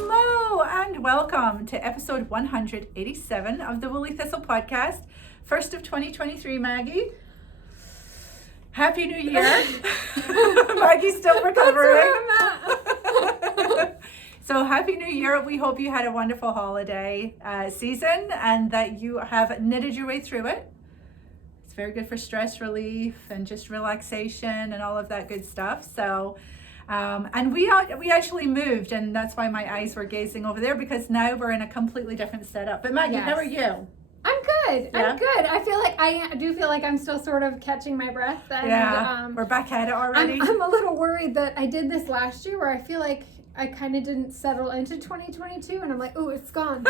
Hello and welcome to episode 187 of the Woolly Thistle podcast. First of 2023, Maggie. Happy New Year. Maggie's still recovering. So happy New Year. We hope you had a wonderful holiday season and that you have knitted your way through it. It's very good for stress relief and just relaxation and all of that good stuff. So and we actually moved, and that's why my eyes were gazing over there, because now we're in a completely different setup. But Maggie, how are you? I'm good. Yeah? I'm good. I do feel like I'm still sort of catching my breath. And, we're back at it already. I'm a little worried that I did this last year where I feel like I kind of didn't settle into 2022, and I'm like, oh, it's gone.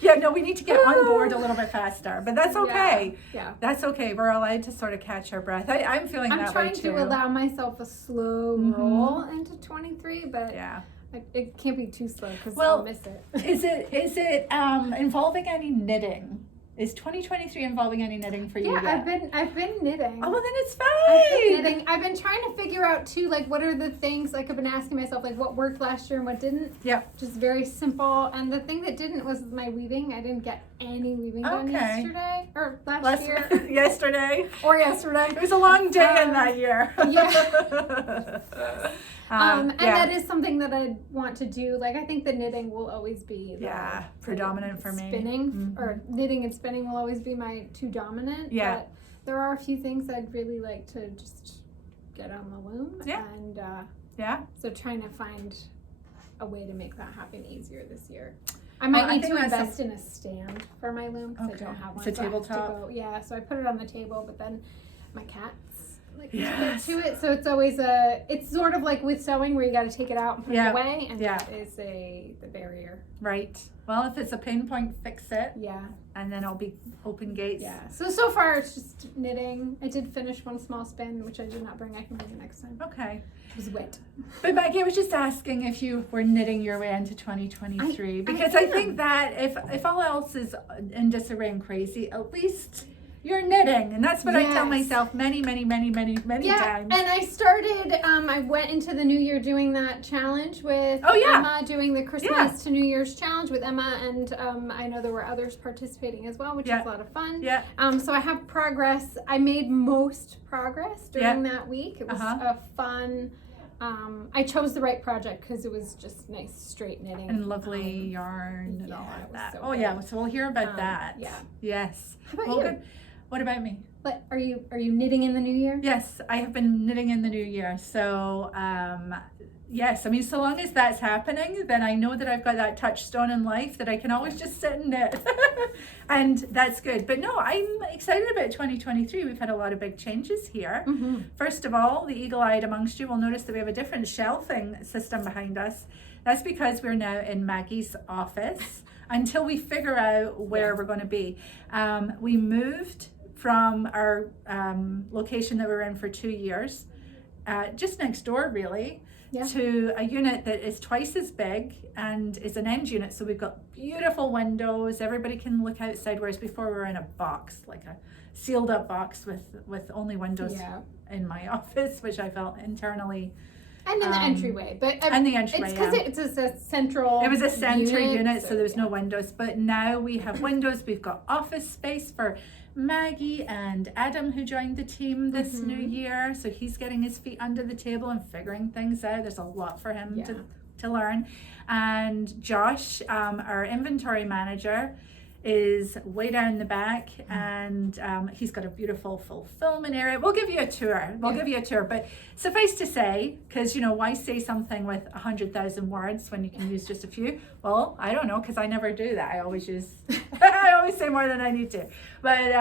Yeah, no, we need to get on board a little bit faster, but that's okay. Yeah. That's okay. We're allowed to sort of catch our breath. I'm feeling that way too. I'm trying to allow myself a slow roll into 23, but it can't be too slow because I'll miss it. Is it involving any knitting? Is 2023 involving any knitting for you? Yeah, I've been knitting. Oh, well then it's fine. I've been knitting. I've been trying to figure out too, like, what are the things, like, I've been asking myself, like, what worked last year and what didn't. Yeah. Just very simple. And the thing that didn't was my weaving. I didn't get any weaving done yesterday or last year. Yesterday. Or yesterday. It was a long day in that year. Yeah. And that is something that I want to do. Like, I think the knitting will always be predominant for me. Spinning or knitting and spinning will always be my two dominant. Yeah. But there are a few things I'd really like to just get on the loom. Yeah. And so trying to find a way to make that happen easier this year. I might need to invest in a stand for my loom because I don't have one. It's a tabletop. So I put it on the table, but then my cats like to get to it, so it's always it's sort of like with sewing where you got to take it out and put it away, and that is the barrier. Right. Well, if it's a pain point, fix it. Yeah. And then it'll be open gates. Yeah. So far it's just knitting. I did finish one small spin, which I did not bring. I can bring it next time. Okay. It was wet. But Maggie, I was just asking if you were knitting your way into 2023, because I think that if all else is in disarray and crazy, at least you're knitting, and that's what I tell myself many times. And I started, I went into the new year doing that challenge with Emma, doing the Christmas to New Year's challenge with Emma, and I know there were others participating as well, which is a lot of fun. Yeah. So I have progress. I made most progress during that week. It was a fun. I chose the right project because it was just nice straight knitting and lovely yarn and all of that. So so we'll hear about that. Yeah. Yes. How about you? Good. What about me? But are you knitting in the new year? Yes, I have been knitting in the new year. So yes, I mean, so long as that's happening, then I know that I've got that touchstone in life that I can always just sit and knit. And that's good. But no, I'm excited about 2023. We've had a lot of big changes here. Mm-hmm. First of all, the eagle-eyed amongst you will notice that we have a different shelving system behind us. That's because we're now in Maggie's office until we figure out where we're going to be. We moved from our location that we were in for 2 years, just next door really, to a unit that is twice as big and is an end unit. So we've got beautiful windows, everybody can look outside, whereas before we were in a box, like a sealed up box with only windows in my office, which I felt internally. And in the entryway, but and the entryway, it's because it's a central. It was a center unit, so there was no windows. But now we have windows. We've got office space for Maggie and Adam, who joined the team this new year. So he's getting his feet under the table and figuring things out. There's a lot for him to learn. And Josh, our inventory manager, is way down the back, and he's got a beautiful fulfillment area. We'll give you a tour. But suffice to say, because why say something with 100,000 words when you can use just a few? Well, I don't know, because I never do that. I always I always say more than I need to. But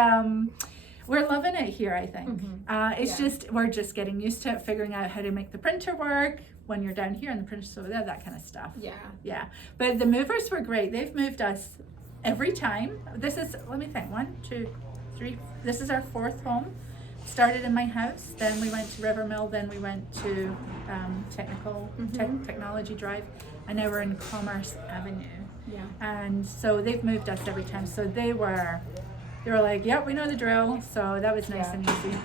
we're loving it here, I think. We're just getting used to it, figuring out how to make the printer work when you're down here and the printer's over there, that kind of stuff. Yeah. But the movers were great. They've moved us every time. This is, let me think, 1, 2, 3. This is our 4th home. Started in my house, then we went to Rivermill, then we went to Technology Drive, and now we're in Commerce Avenue. Yeah. And so they've moved us every time. So they were like, yep, we know the drill. So that was nice and easy.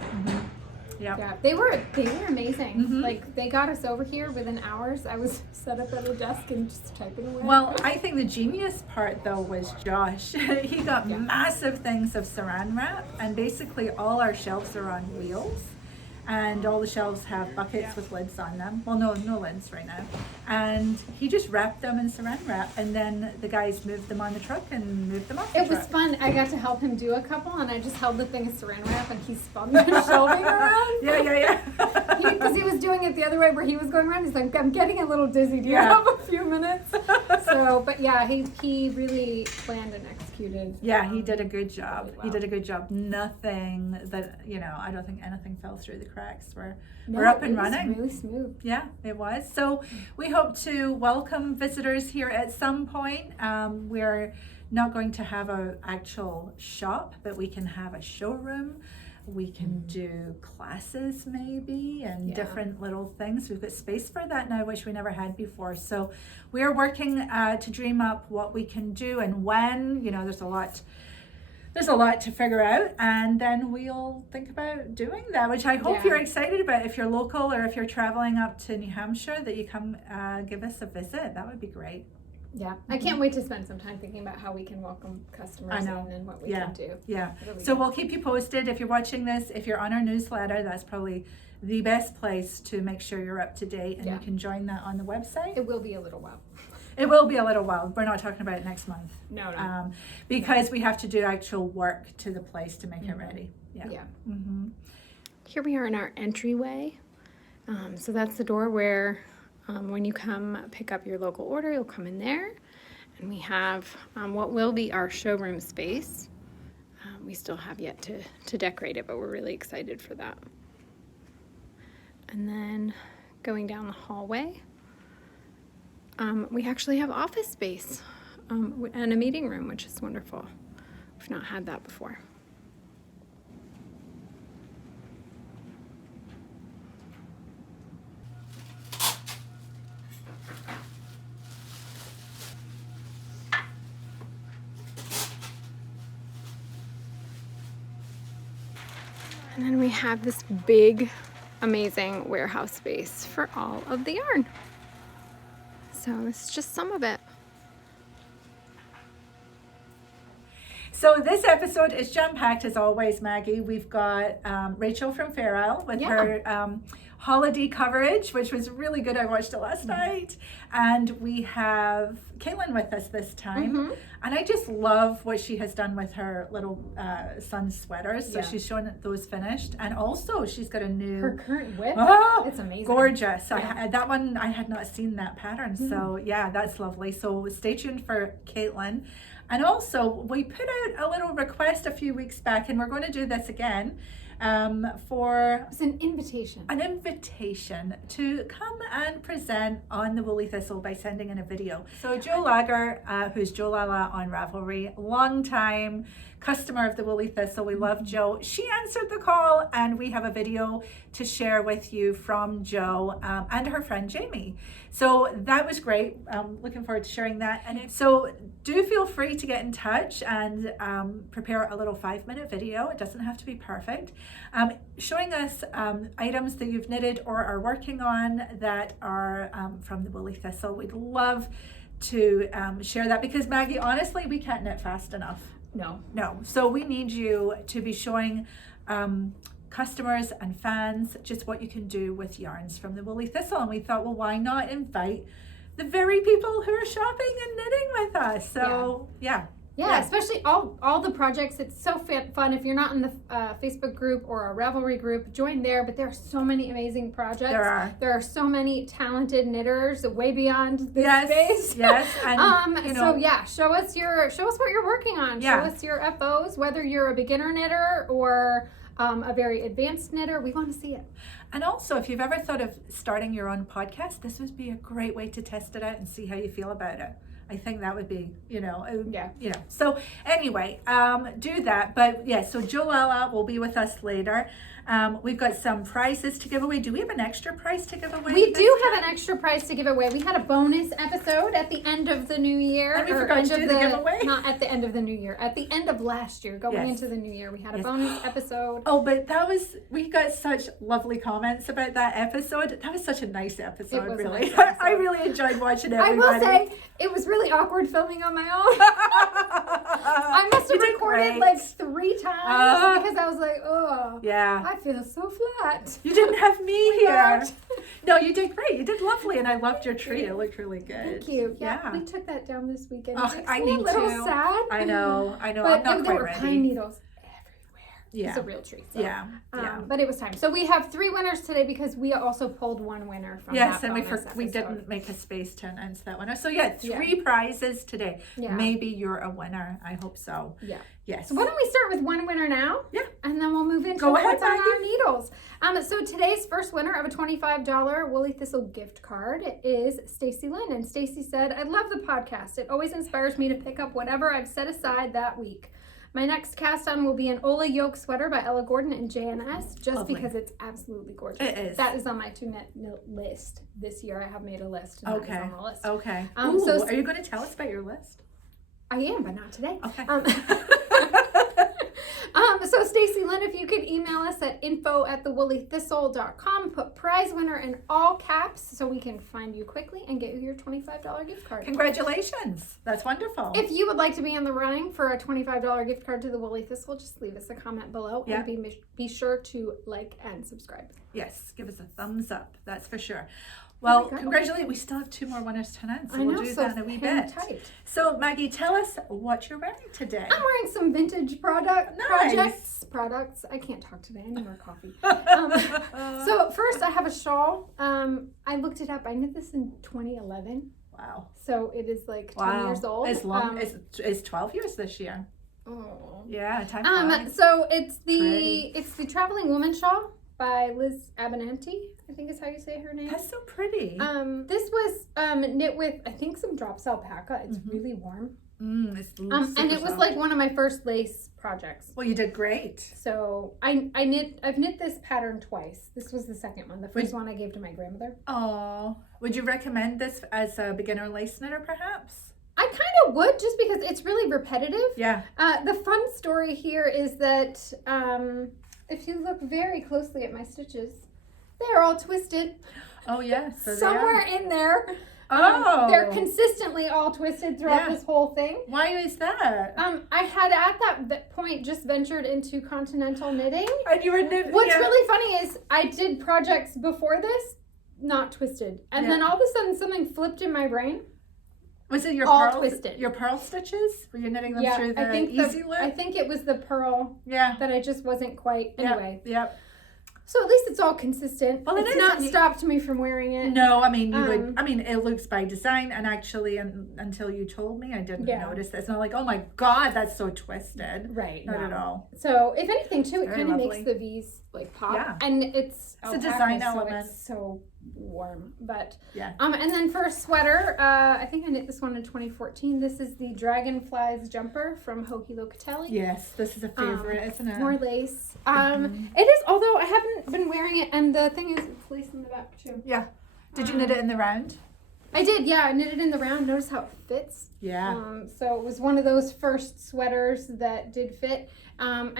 Yeah, they were amazing. Like they got us over here within hours. I was set up at a desk and just typing away. Well, I think the genius part though was Josh. He got massive things of saran wrap, and basically all our shelves are on wheels. And all the shelves have buckets with lids on them. Well, no lids right now. And he just wrapped them in saran wrap, and then the guys moved them on the truck and moved them off the truck. It was fun. I got to help him do a couple, and I just held the thing of saran wrap, and he spun the shelving around. Yeah. Because he was doing it the other way where he was going around. He's like, I'm getting a little dizzy. Do you have a few minutes? So, but yeah, he really planned and executed. Yeah, he did a good job. Really well. He did a good job. Nothing that, I don't think anything fell through the cracks. We're up and running. Really smooth. Yeah, it was. So we hope to welcome visitors here at some point. We're not going to have an actual shop, but we can have a showroom. We can do classes maybe and different little things. We've got space for that now, which we never had before. So we're working to dream up what we can do and when. There's a lot to figure out, and then we'll think about doing that, which I hope you're excited about. If you're local or if you're traveling up to New Hampshire, that you come give us a visit. That would be great. Yeah, I can't wait to spend some time thinking about how we can welcome customers in and what we can do. Yeah, so we'll keep you posted. If you're watching this, if you're on our newsletter, that's probably the best place to make sure you're up to date, and you can join that on the website. It will be a little while. It will be a little while. We're not talking about it next month. No. Because we have to do actual work to the place to make it ready. Yeah. Here we are in our entryway. So that's the door where when you come pick up your local order, you'll come in there. And we have what will be our showroom space. We still have yet to decorate it, but we're really excited for that. And then going down the hallway, we actually have office space and a meeting room, which is wonderful. We've not had that before. And then we have this big, amazing warehouse space for all of the yarn. So this is just some of it. So this episode is jam-packed as always, Maggie. We've got Rachel from Fair Isle with her holiday coverage, which was really good. I watched it last night. And we have Caitlin with us this time. And I just love what she has done with her little son's sweaters. So she's showing those finished. And also she's got a new... Her current whip. Oh, it's amazing. Gorgeous. That one, I had not seen that pattern. So yeah, that's lovely. So stay tuned for Caitlin. And also, we put out a little request a few weeks back, and we're going to do this again, for... It's an invitation. An invitation to come and present on the Woolly Thistle by sending in a video. So Jo Lager, who's Jo Lala on Ravelry, long time customer of the Woolly Thistle. We love Jo. She answered the call, and we have a video to share with you from Jo and her friend Jamie. So that was great. Looking forward to sharing that. And so do feel free to get in touch and prepare a little 5-minute video. It doesn't have to be perfect. Showing us items that you've knitted or are working on that are from the Woolly Thistle. We'd love to share that because, Maggie, honestly, we can't knit fast enough. No. So we need you to be showing customers and fans just what you can do with yarns from the Woolly Thistle. And we thought, well, why not invite the very people who are shopping and knitting with us? So yeah, especially all the projects. It's so fun. If you're not in the Facebook group or a Ravelry group, join there. But there are so many amazing projects. There are so many talented knitters way beyond this space. Yes. And, so show us what you're working on. Yeah. Show us your FOs, whether you're a beginner knitter or a very advanced knitter. We want to see it. And also, if you've ever thought of starting your own podcast, this would be a great way to test it out and see how you feel about it. I think that would be, So anyway, do that. But so Jo Lala will be with us later. We've got some prizes to give away. Do we have an extra prize to give away? We do have an extra prize to give away. We had a bonus episode at the end of the new year. And we forgot to do the giveaway? Not at the end of the new year. At the end of last year, going into the new year, we had a bonus episode. Oh, but we got such lovely comments about that episode. That was such a nice episode, really. Nice episode. I really enjoyed watching everybody. I will say, it was really awkward filming on my own. I must have recorded like 3 times because I was like, oh, yeah, I feel so flat. You didn't have me here. No, you did great. You did lovely, and I loved your tree. It looked really good. Thank you. Yeah. We took that down this weekend. I need to. A little sad. I know. But I'm not there quite were ready. Pine needles. Yeah. It's a real tree. So. Yeah. But it was time. So we have 3 winners today because we also pulled 1 winner from that and we didn't make a space to announce that winner. So 3 prizes today. Yeah. Maybe you're a winner. I hope so. Yeah. Yes. So why don't we start with 1 winner now? Yeah. And then we'll move into what's on our needles. So today's first winner of a $25 Woolly Thistle gift card is Stacy Lynn. And Stacy said, I love the podcast. It always inspires me to pick up whatever I've set aside that week. My next cast on will be an Ola yoke sweater by Ella Gordon and JNS, just because it's absolutely gorgeous. It is. That is on my to-knit list this year. I have made a list. And that is on the list. Okay. So are you going to tell us about your list? I am, but not today. Okay. So Stacy Lynn, if you could email us at info@thewoollythistle.com, put prize winner in all caps so we can find you quickly and get you your $25 gift card. Congratulations. That's wonderful. If you would like to be in the running for a $25 gift card to the Woolly Thistle, just leave us a comment below and be sure to like and subscribe. Yes, give us a thumbs up. That's for sure. Well, congratulations. We still have 2 more winners to announce, so we'll do that in a wee bit. Tight. So, Maggie, tell us what you're wearing today. I'm wearing some vintage products. I can't talk today. I need more coffee. So first, I have a shawl. I looked it up. I knit this in 2011. Wow. So it is like 20 years old. As long it's 12 years this year. Oh. Yeah, time flies. So it's the Traveling Woman shawl by Liz Abinante, I think is how you say her name. That's so pretty. This was knit with, I think, some drops alpaca. It's really warm. And it was like one of my first lace projects. Well, you did great. So I've knit this pattern twice. This was the second one. The first one I gave to my grandmother. Oh, would you recommend this as a beginner lace knitter, perhaps? I kind of would, just because it's really repetitive. Yeah. The fun story here is that if you look very closely at my stitches, they're all twisted. Oh, yeah. So somewhere in there. They're consistently all twisted throughout this whole thing. Why is that? I had at that point just ventured into continental knitting. And you were knitting. What's really funny is I did projects before this, not twisted. And then all of a sudden something flipped in my brain. Was it your twisted? Your pearl stitches? Were you knitting them through the easy loop? I think it was the pearl that I just wasn't quite. Anyway. Yep. So at least it's all consistent. Well, it's not stopped me from wearing it. No, I mean, you would. I mean, it looks by design, and actually, until you told me, I didn't notice this. It's not like, oh my God, that's so twisted. Right. Not at all. So if anything, too, it kind of makes the V's like pop. Yeah. And it's a design element. So it's so warm. But yeah. And then for a sweater, I think I knit this one in 2014. This is the Dragonflies jumper from Locatelli. Yes, this is a favorite, isn't it? More lace. It is, although I haven't been wearing it, and the thing is, it's lace in the back too. Yeah. Did you knit it in the round? I did, yeah. I knit it in the round. Notice how it fits. Yeah. So it was one of those first sweaters that did fit. I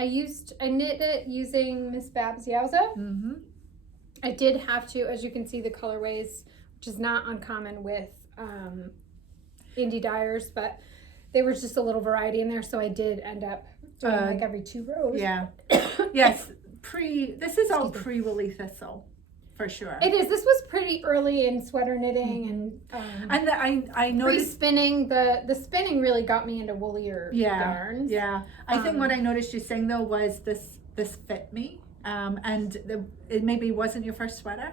knit it using Miss Babs Yowza. Mm-hmm. I did have to, as you can see, the colorways, which is not uncommon with indie dyers, but there was just a little variety in there, so I did end up doing like every 2 rows. Yeah. Yes. This is all pre-Woolly Thistle, for sure. It is. This was pretty early in sweater knitting, and I noticed spinning. The spinning really got me into woollier yarns. Yeah. I think what I noticed you saying though was this fit me. And it maybe wasn't your first sweater?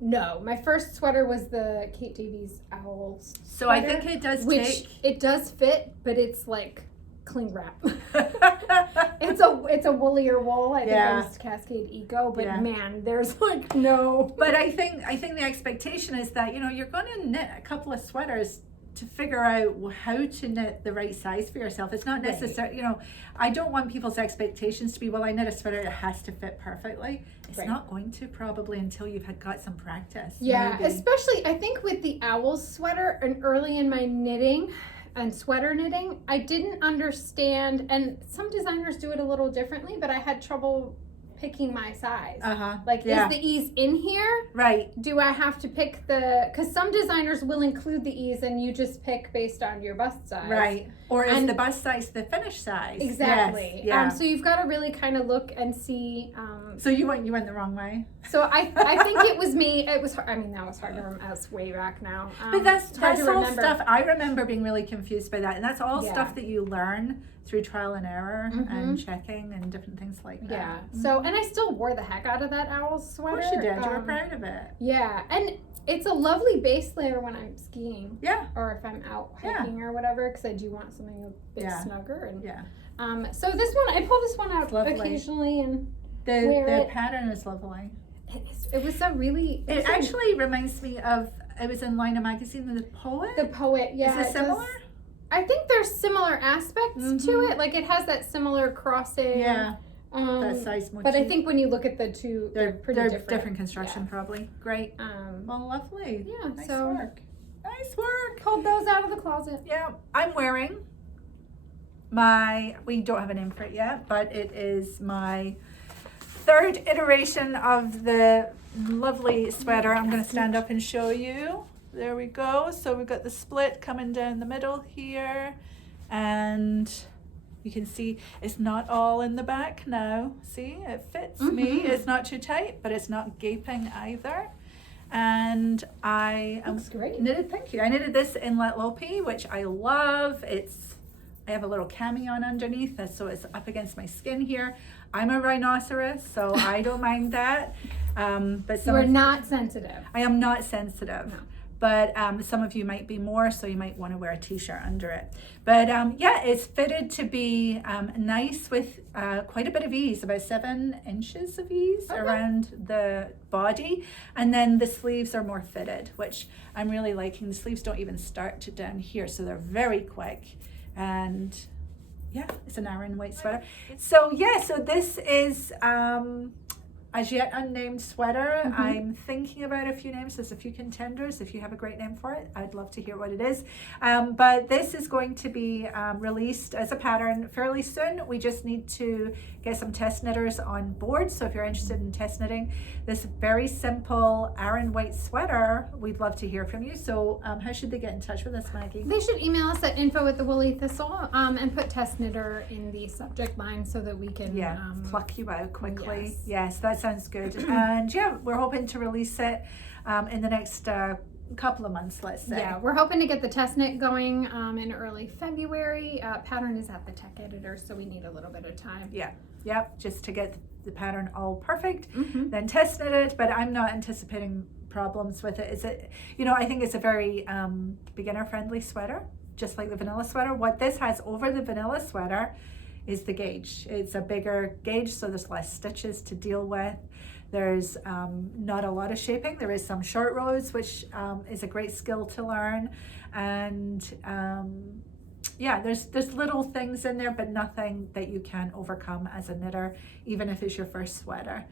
No, my first sweater was the Kate Davies owl sweater. So I think it does it does fit, but it's like cling wrap. it's a woollier wool. I think it was Cascade Eco, but man, there's like no. But I think the expectation is that you're going to knit a couple of sweaters to figure out how to knit the right size for yourself. It's not necessary, I don't want people's expectations to be, well, I knit a sweater, it has to fit perfectly. It's not going to probably until you've got some practice. Yeah, maybe. Especially I think with the owl sweater and early in my knitting, and sweater knitting, I didn't understand, and some designers do it a little differently, but I had trouble picking my size. Like, is the ease in here? Right. Do I have to pick because some designers will include the ease and you just pick based on your bust size. Right. Or is the bust size the finished size? Exactly. Yes. Yeah. So you've got to really kind of look and see. So you went the wrong way. So I think it was me. It was hard. I mean, that was hard to remember. That's way back now. But that's all stuff. I remember being really confused by that, and that's all stuff that you learn through trial and error and checking and different things like that. Yeah. So, and I still wore the heck out of that owl sweater. Of course you did. You were proud of it. Yeah, and it's a lovely base layer when I'm skiing. Yeah. Or if I'm out hiking or whatever, because I do want something a bit snugger. And so this one, I pull this one out occasionally and wear the it. pattern is lovely. It was a really. It actually reminds me of. It was in Line of Magazine, The Poet. The Poet, yeah. Is it similar? I think there's similar aspects to it. Like it has that similar crossing. Yeah. That size motif. But I think when you look at the two, they're pretty different construction probably. Great. Well, lovely. Yeah. Nice work. Nice work. Pulled those out of the closet. Yeah. I'm wearing we don't have a name for it yet, but it is my third iteration of the lovely sweater. I'm going to stand up and show you. There we go. So we've got the split coming down the middle here, and you can see it's not all in the back now. See, it fits me. It's not too tight, but it's not gaping either. And I knitted. Thank you. I knitted this in Lettlopi, which I love. I have a little cami on underneath, so it's up against my skin here. I'm a rhinoceros, so I don't mind that. But you're not sensitive. I am not sensitive. No. But some of you might be more, so you might want to wear a t-shirt under it. But yeah, it's fitted to be nice with quite a bit of ease, about 7 inches of ease around the body. And then the sleeves are more fitted, which I'm really liking. The sleeves don't even start to down here, so they're very quick. And yeah, it's an Aran white sweater. So yeah, so this is as yet unnamed sweater. I'm thinking about a few names. There's a few contenders. If you have a great name for it, I'd love to hear what it is. But this is going to be released as a pattern fairly soon. We just need to get some test knitters on board. So if you're interested in test knitting this very simple Aran white sweater, we'd love to hear from you. So how should they get in touch with us, Maggie? They should email us at info@thewoollythistle and put test knitter in the subject line so that we can pluck you out quickly. Yes, that sounds good. And yeah, we're hoping to release it in the next couple of months, let's say. Yeah, we're hoping to get the test knit going in early February. Pattern is at the tech editor, so we need a little bit of time. Yep, just to get the pattern all perfect, then test knit it. But I'm not anticipating problems with it. I think it's a very beginner friendly sweater, just like the vanilla sweater. What this has over the vanilla sweater is the gauge. It's a bigger gauge, so there's less stitches to deal with. There's not a lot of shaping. There is some short rows, which is a great skill to learn. And yeah, there's little things in there, but nothing that you can overcome as a knitter, even if it's your first sweater.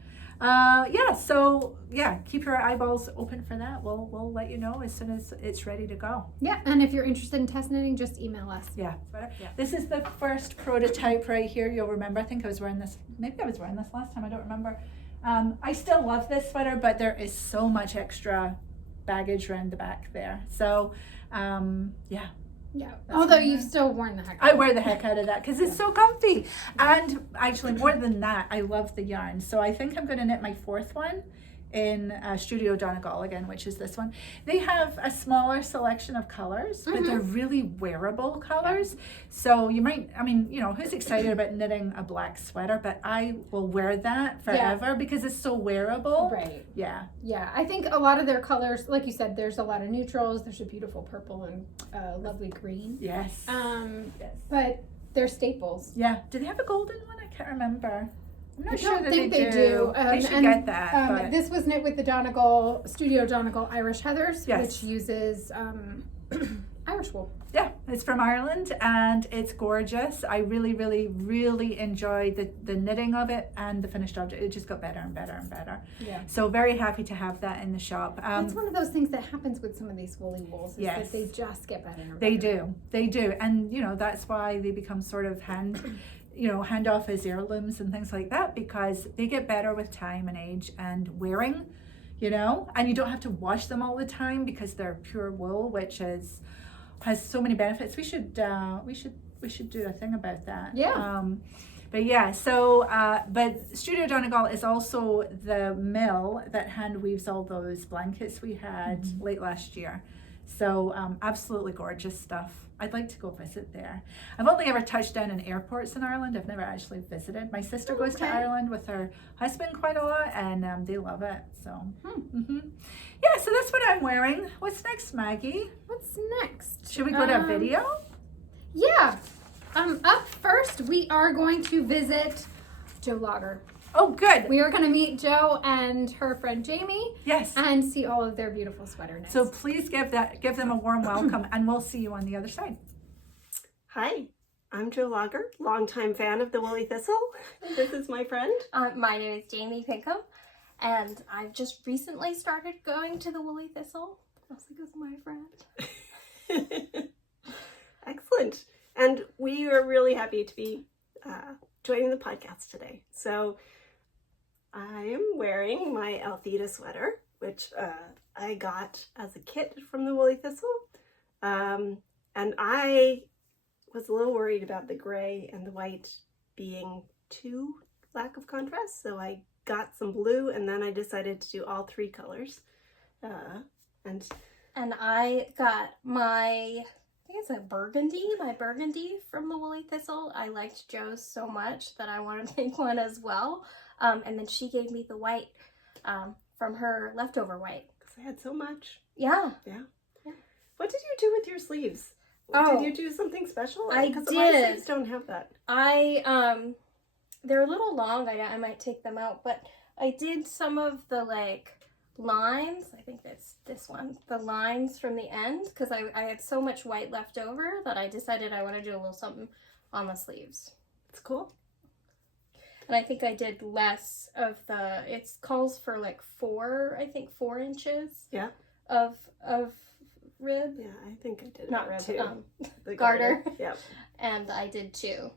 So keep your eyeballs open for that. We'll let you know as soon as it's ready to go. Yeah, and if you're interested in test knitting, just email us. Yeah. This is the first prototype right here. You'll remember, I think I was wearing this, maybe I was wearing this last time, I don't remember. I still love this sweater, but there is so much extra baggage around the back there. So yeah. Although you've still worn the heck out of it. I wear the heck out of that because it's so comfy. And actually, more than that, I love the yarn. So I think I'm going to knit my 4th one in Studio Donegal again, which is this one. They have a smaller selection of colors, but they're really wearable colors. So you might, who's excited about knitting a black sweater? But I will wear that forever because it's so wearable. Right. Yeah. Yeah, I think a lot of their colors, like you said, there's a lot of neutrals. There's a beautiful purple and lovely green. Yes. But they're staples. Yeah. Do they have a golden one? I can't remember. I'm not I sure don't that think they do. They should get that. But This was knit with the Donegal, Studio Donegal Irish Heathers, Yes. which uses Irish wool. yeah, it's from Ireland and it's gorgeous. I really, really, really enjoyed the knitting of it and the finished object. It just got better and better and better. Yeah. So very happy to have that in the shop. That's one of those things that happens with some of these woolly wools, is Yes. that they just get better and better. They do. And, you know, that's why they become sort of hand off as heirlooms and things like that, because they get better with time and age and wearing, you know, and you don't have to wash them all the time because they're pure wool, which has so many benefits. We should do a thing about that. Yeah. But yeah, so but Studio Donegal is also the mill that hand weaves all those blankets we had late last year. So absolutely gorgeous stuff. I'd like to go visit there. I've only ever touched down in airports in Ireland. I've never actually visited. My sister goes to Ireland with her husband quite a lot, and they love it. So yeah, so that's what I'm wearing. What's next, Maggie? What's next? Should we go to a video? Yeah. Up first, we are going to visit Jo Lager. Oh, good. We are going to meet Jo and her friend Jamie. Yes. And see all of their beautiful sweater knits. So please give them a warm welcome, and we'll see you on the other side. Hi, I'm Jo Lager, longtime fan of the Woolly Thistle. This is my friend. My name is Jamie Pinkham, and I've just recently started going to the Woolly Thistle, also because of my friend. Excellent. And we are really happy to be joining the podcast today. So I am wearing my Althea sweater, which I got as a kit from the Woolly Thistle. And I was a little worried about the gray and the white being too lack of contrast. So I got some blue, and then I decided to do all three colors. And I got my, I think it's a burgundy, my burgundy from the Woolly Thistle. I liked Jo's so much that I wanted to make one as well. And then she gave me the white from her leftover white. Because I had so much. Yeah. What did you do with your sleeves? Oh, did you do something special? I Because did. my sleeves don't have that. They're a little long. I might take them out, but I did some of the like lines. I think that's this one. The lines from the end, because I had so much white left over that I decided I want to do a little something on the sleeves. It's cool. And I think I did less of the, it calls for like 4 inches. Yeah. Of rib. Yeah, I think I did. Not rib, too. The garter. Yep. And I did 2,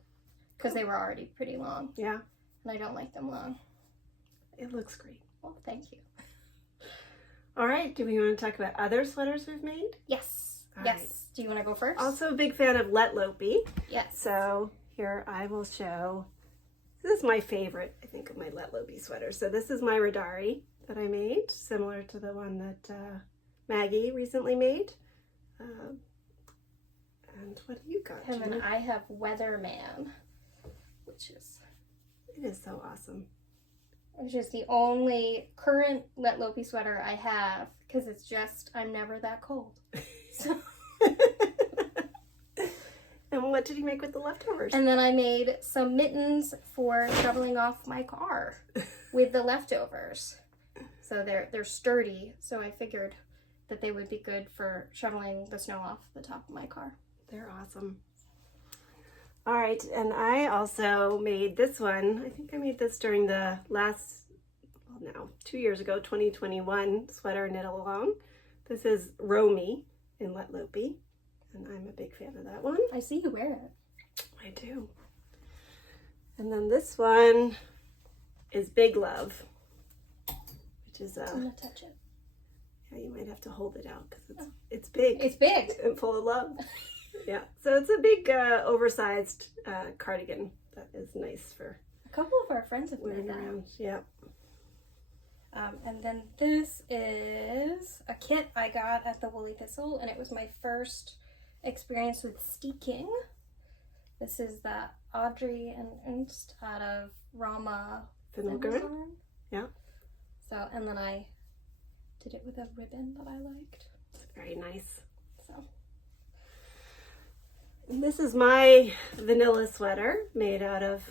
because they were already pretty long. Yeah. And I don't like them long. It looks great. Well, thank you. All right. Do we want to talk about other sweaters we've made? Yes. All yes. right. Do you want to go first? Also a big fan of Lettlopi. Yes. So here I will show. This is my favorite, I think, of my Lettlopi sweaters. So this is my Hreindyr that I made, similar to the one that Maggie recently made. And what do you got? And then Gina? I have Weatherman, which is the only current Lettlopi sweater I have, because it's just, I'm never that cold. So. And what did you make with the leftovers? And then I made some mittens for shoveling off my car with the leftovers. So they're sturdy, so I figured that they would be good for shoveling the snow off the top of my car. They're awesome. All right, and I also made this one. I think I made this during the last, 2 years ago, 2021 sweater knit along. This is Romy in Lettlopi, and I'm a big fan of that one. I see you wear it. I do. And then this one is Big Love, which is I'm gonna touch it. Yeah, you might have to hold it out because it's big. It's big and full of love. Yeah, so it's a big oversized cardigan that is nice for a couple of our friends have wearing made that. around. Yeah. And then this is a kit I got at the Woolly Thistle, and it was my first experience with steeking. This is the Audrey and Unst out of Rauma Finullgarn. Yeah. So, and then I did it with a ribbon that I liked. It's very nice. So. And this is my vanilla sweater made out of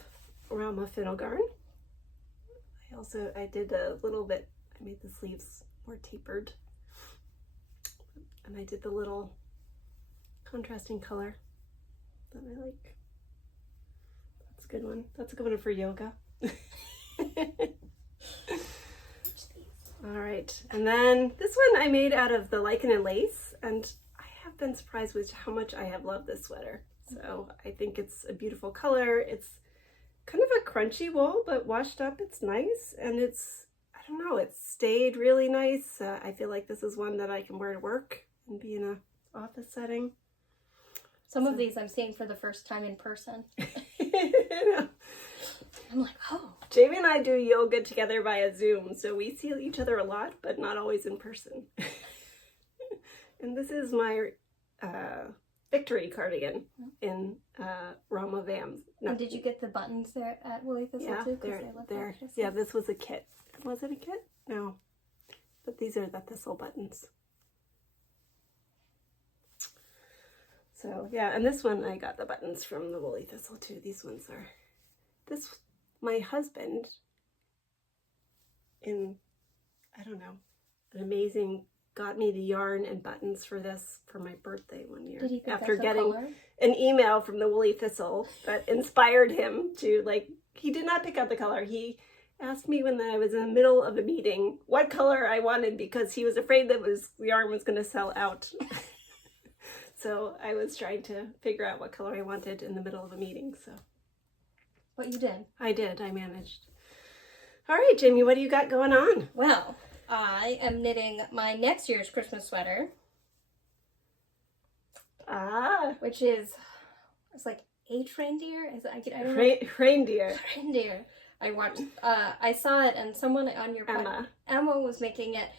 Rauma Finullgarn. I did a little bit, I made the sleeves more tapered. And I did the little contrasting color that I like. That's a good one. That's a good one for yoga. All right, and then this one I made out of the Lichen and lace, and I have been surprised with how much I have loved this sweater. So I think it's a beautiful color. It's kind of a crunchy wool, but washed up, it's nice, and it's, I don't know, it's stayed really nice. I feel like this is one that I can wear to work and be in a office setting. Some of these I'm seeing for the first time in person. I'm like, oh. Jamie and I do yoga together via Zoom, so we see each other a lot, but not always in person. And this is my Victory cardigan in Rauma Vams. No. And did you get the buttons there at Woolly Thistle too? They're yeah, this was a kit. Was it a kit? No. But these are the thistle buttons. So yeah, and this one I got the buttons from the Woolly Thistle too. These ones are, my husband, in, I don't know, an amazing, got me the yarn and buttons for this for my birthday one year. Did he pick after up the getting color? An email from the Woolly Thistle that inspired him to, like, he did not pick out the color. He asked me when I was in the middle of a meeting what color I wanted because he was afraid that the yarn was going to sell out. So I was trying to figure out what color I wanted in the middle of a meeting. So, But you did. I did. I managed. All right, Jamie, what do you got going on? Well, I am knitting my next year's Christmas sweater. Which is, it's like Hreindyr. I don't know. Hreindyr. Hreindyr. I watched. I saw it, and someone on your Emma was making it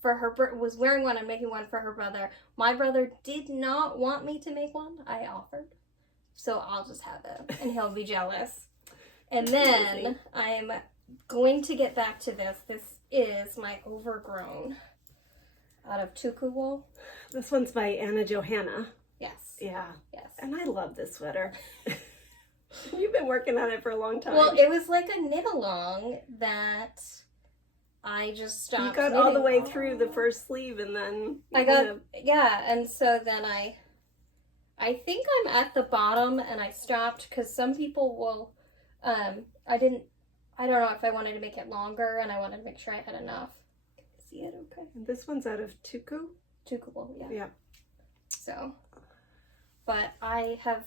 for her. Was wearing one and making one for her brother. My brother did not want me to make one. I offered, so I'll just have it, and he'll be jealous. And then I'm going to get back to this. This is my overgrown out of tuku wool. This one's by Anna Johanna. Yes. Yeah. Yes. And I love this sweater. You've been working on it for a long time. Well, it was like a knit along that I just stopped. You got all the way through the first sleeve, and then and so then I think I'm at the bottom, and I stopped because some people will. I don't know if I wanted to make it longer, and I wanted to make sure I had enough. Can you see it? Okay. And this one's out of tuku. Tuku wool, yeah. Yeah. So, but I have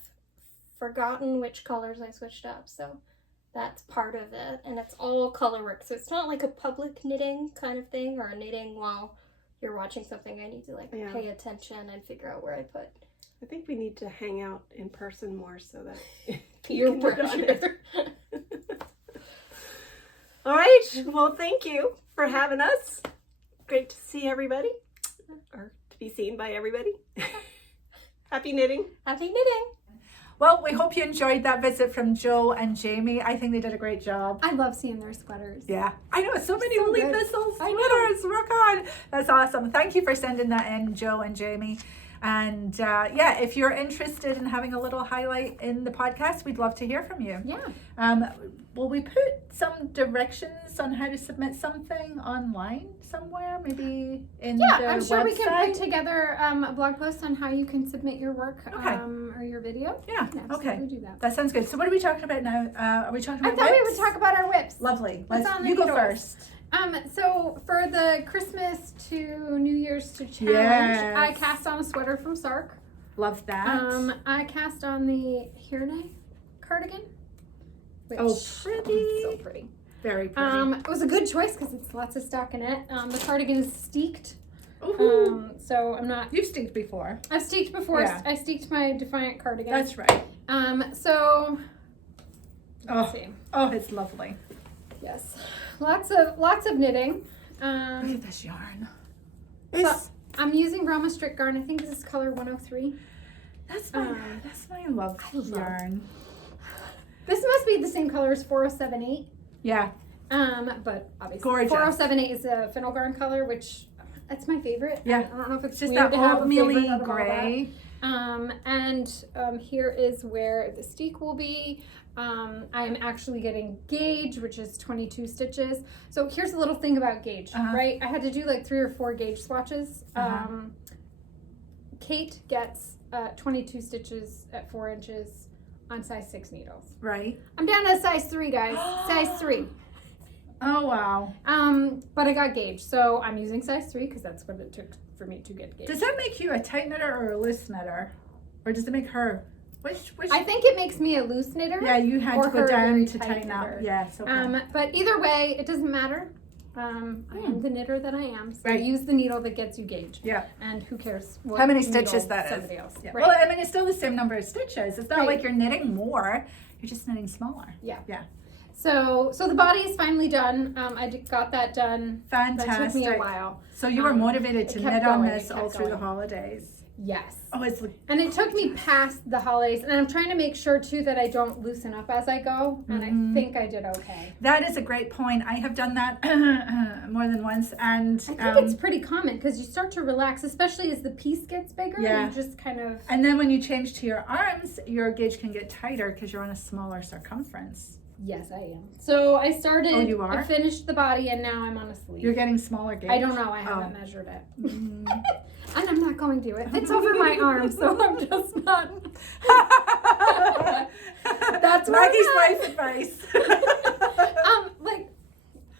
forgotten which colors I switched up, so that's part of it, and it's all color work, so it's not like a public knitting kind of thing, or knitting while you're watching something. I need to pay attention and figure out where I put. I think we need to hang out in person more so that you're pressure. All right, well, thank you for having us. Great to see everybody, or to be seen by everybody. Happy knitting. Happy knitting. Well, we hope you enjoyed that visit from Jo and Jamie. I think they did a great job. I love seeing their sweaters. Yeah, I know, so many Woolly Thistle sweaters. Rock on. That's awesome. Thank you for sending that in, Jo and Jamie. And yeah, if you're interested in having a little highlight in the podcast, we'd love to hear from you. Yeah. Will we put some directions on how to submit something online somewhere? Maybe in the I'm sure website? we can put together a blog post on how you can submit your work or your video. Yeah, okay. We'll do that. That sounds good. So what are we talking about now? Are we talking about I thought whips? we would talk about our whips. Lovely. You go go first. So for the Christmas to New Year's to challenge, Yes. I cast on a sweater from Sark. Love that. I cast on the Hreindyr cardigan. Which, pretty. So pretty. Very pretty. It was a good choice because it's lots of stockinette. The cardigan is steeked. So I'm not. You've steeked before. I've steeked before. Yeah. I steeked my Defiant cardigan. That's right. So let's see. Oh, it's lovely. Yes. Lots of knitting. Look at this yarn. So I'm using Rauma Strikkegarn. I think this is color 103. That's my love yarn. This must be the same color as 4078. Yeah. But obviously Gorgeous. 4078 is a Finullgarn color, which that's my favorite. Yeah. I don't know if it's just weird that to have a favorite oatmeal out of all that. gray. And here is where the steek will be. I am actually getting gauge, which is 22 stitches. So here's a little thing about gauge, right? I had to do like 3 or 4 gauge swatches. Kate gets 22 stitches at 4 inches on size 6 needles. Right. I'm down to size 3, guys. Size 3. Oh, wow. But I got gauge, so I'm using size 3 because that's what it took for me to get gauge. Does that make you a tight knitter or a loose knitter? Or does it make her? Which? I think it makes me a loose knitter. Yeah, you had to go down to tighten up. Knitter. Yes. Okay. But either way, it doesn't matter. I am the knitter that I am. So use the needle that gets you gauge. Yeah. And who cares what how many stitches that is? Somebody else. Yeah. Right. Well, I mean, it's still the same number of stitches. It's not like you're knitting more. You're just knitting smaller. Yeah. Yeah. So the body is finally done. I got that done. Fantastic. That took me a while. So you were motivated to knit on this all through the going. holidays. Yes. Oh, it's and it took me past the holidays, and I'm trying to make sure too that I don't loosen up as I go, and I think I did okay. That is a great point. I have done that more than once, and I think it's pretty common because you start to relax, especially as the piece gets bigger. Yeah. You just kind of. And then when you change to your arms, your gauge can get tighter because you're on a smaller circumference. Yes, I am. So I started. Oh, you are? I finished the body, and now I'm on a sleeve. You're getting smaller gauge. I don't know. I haven't measured it. And I'm not going to. It fits over my arm, so I'm just not. That's Maggie's wife advice. Like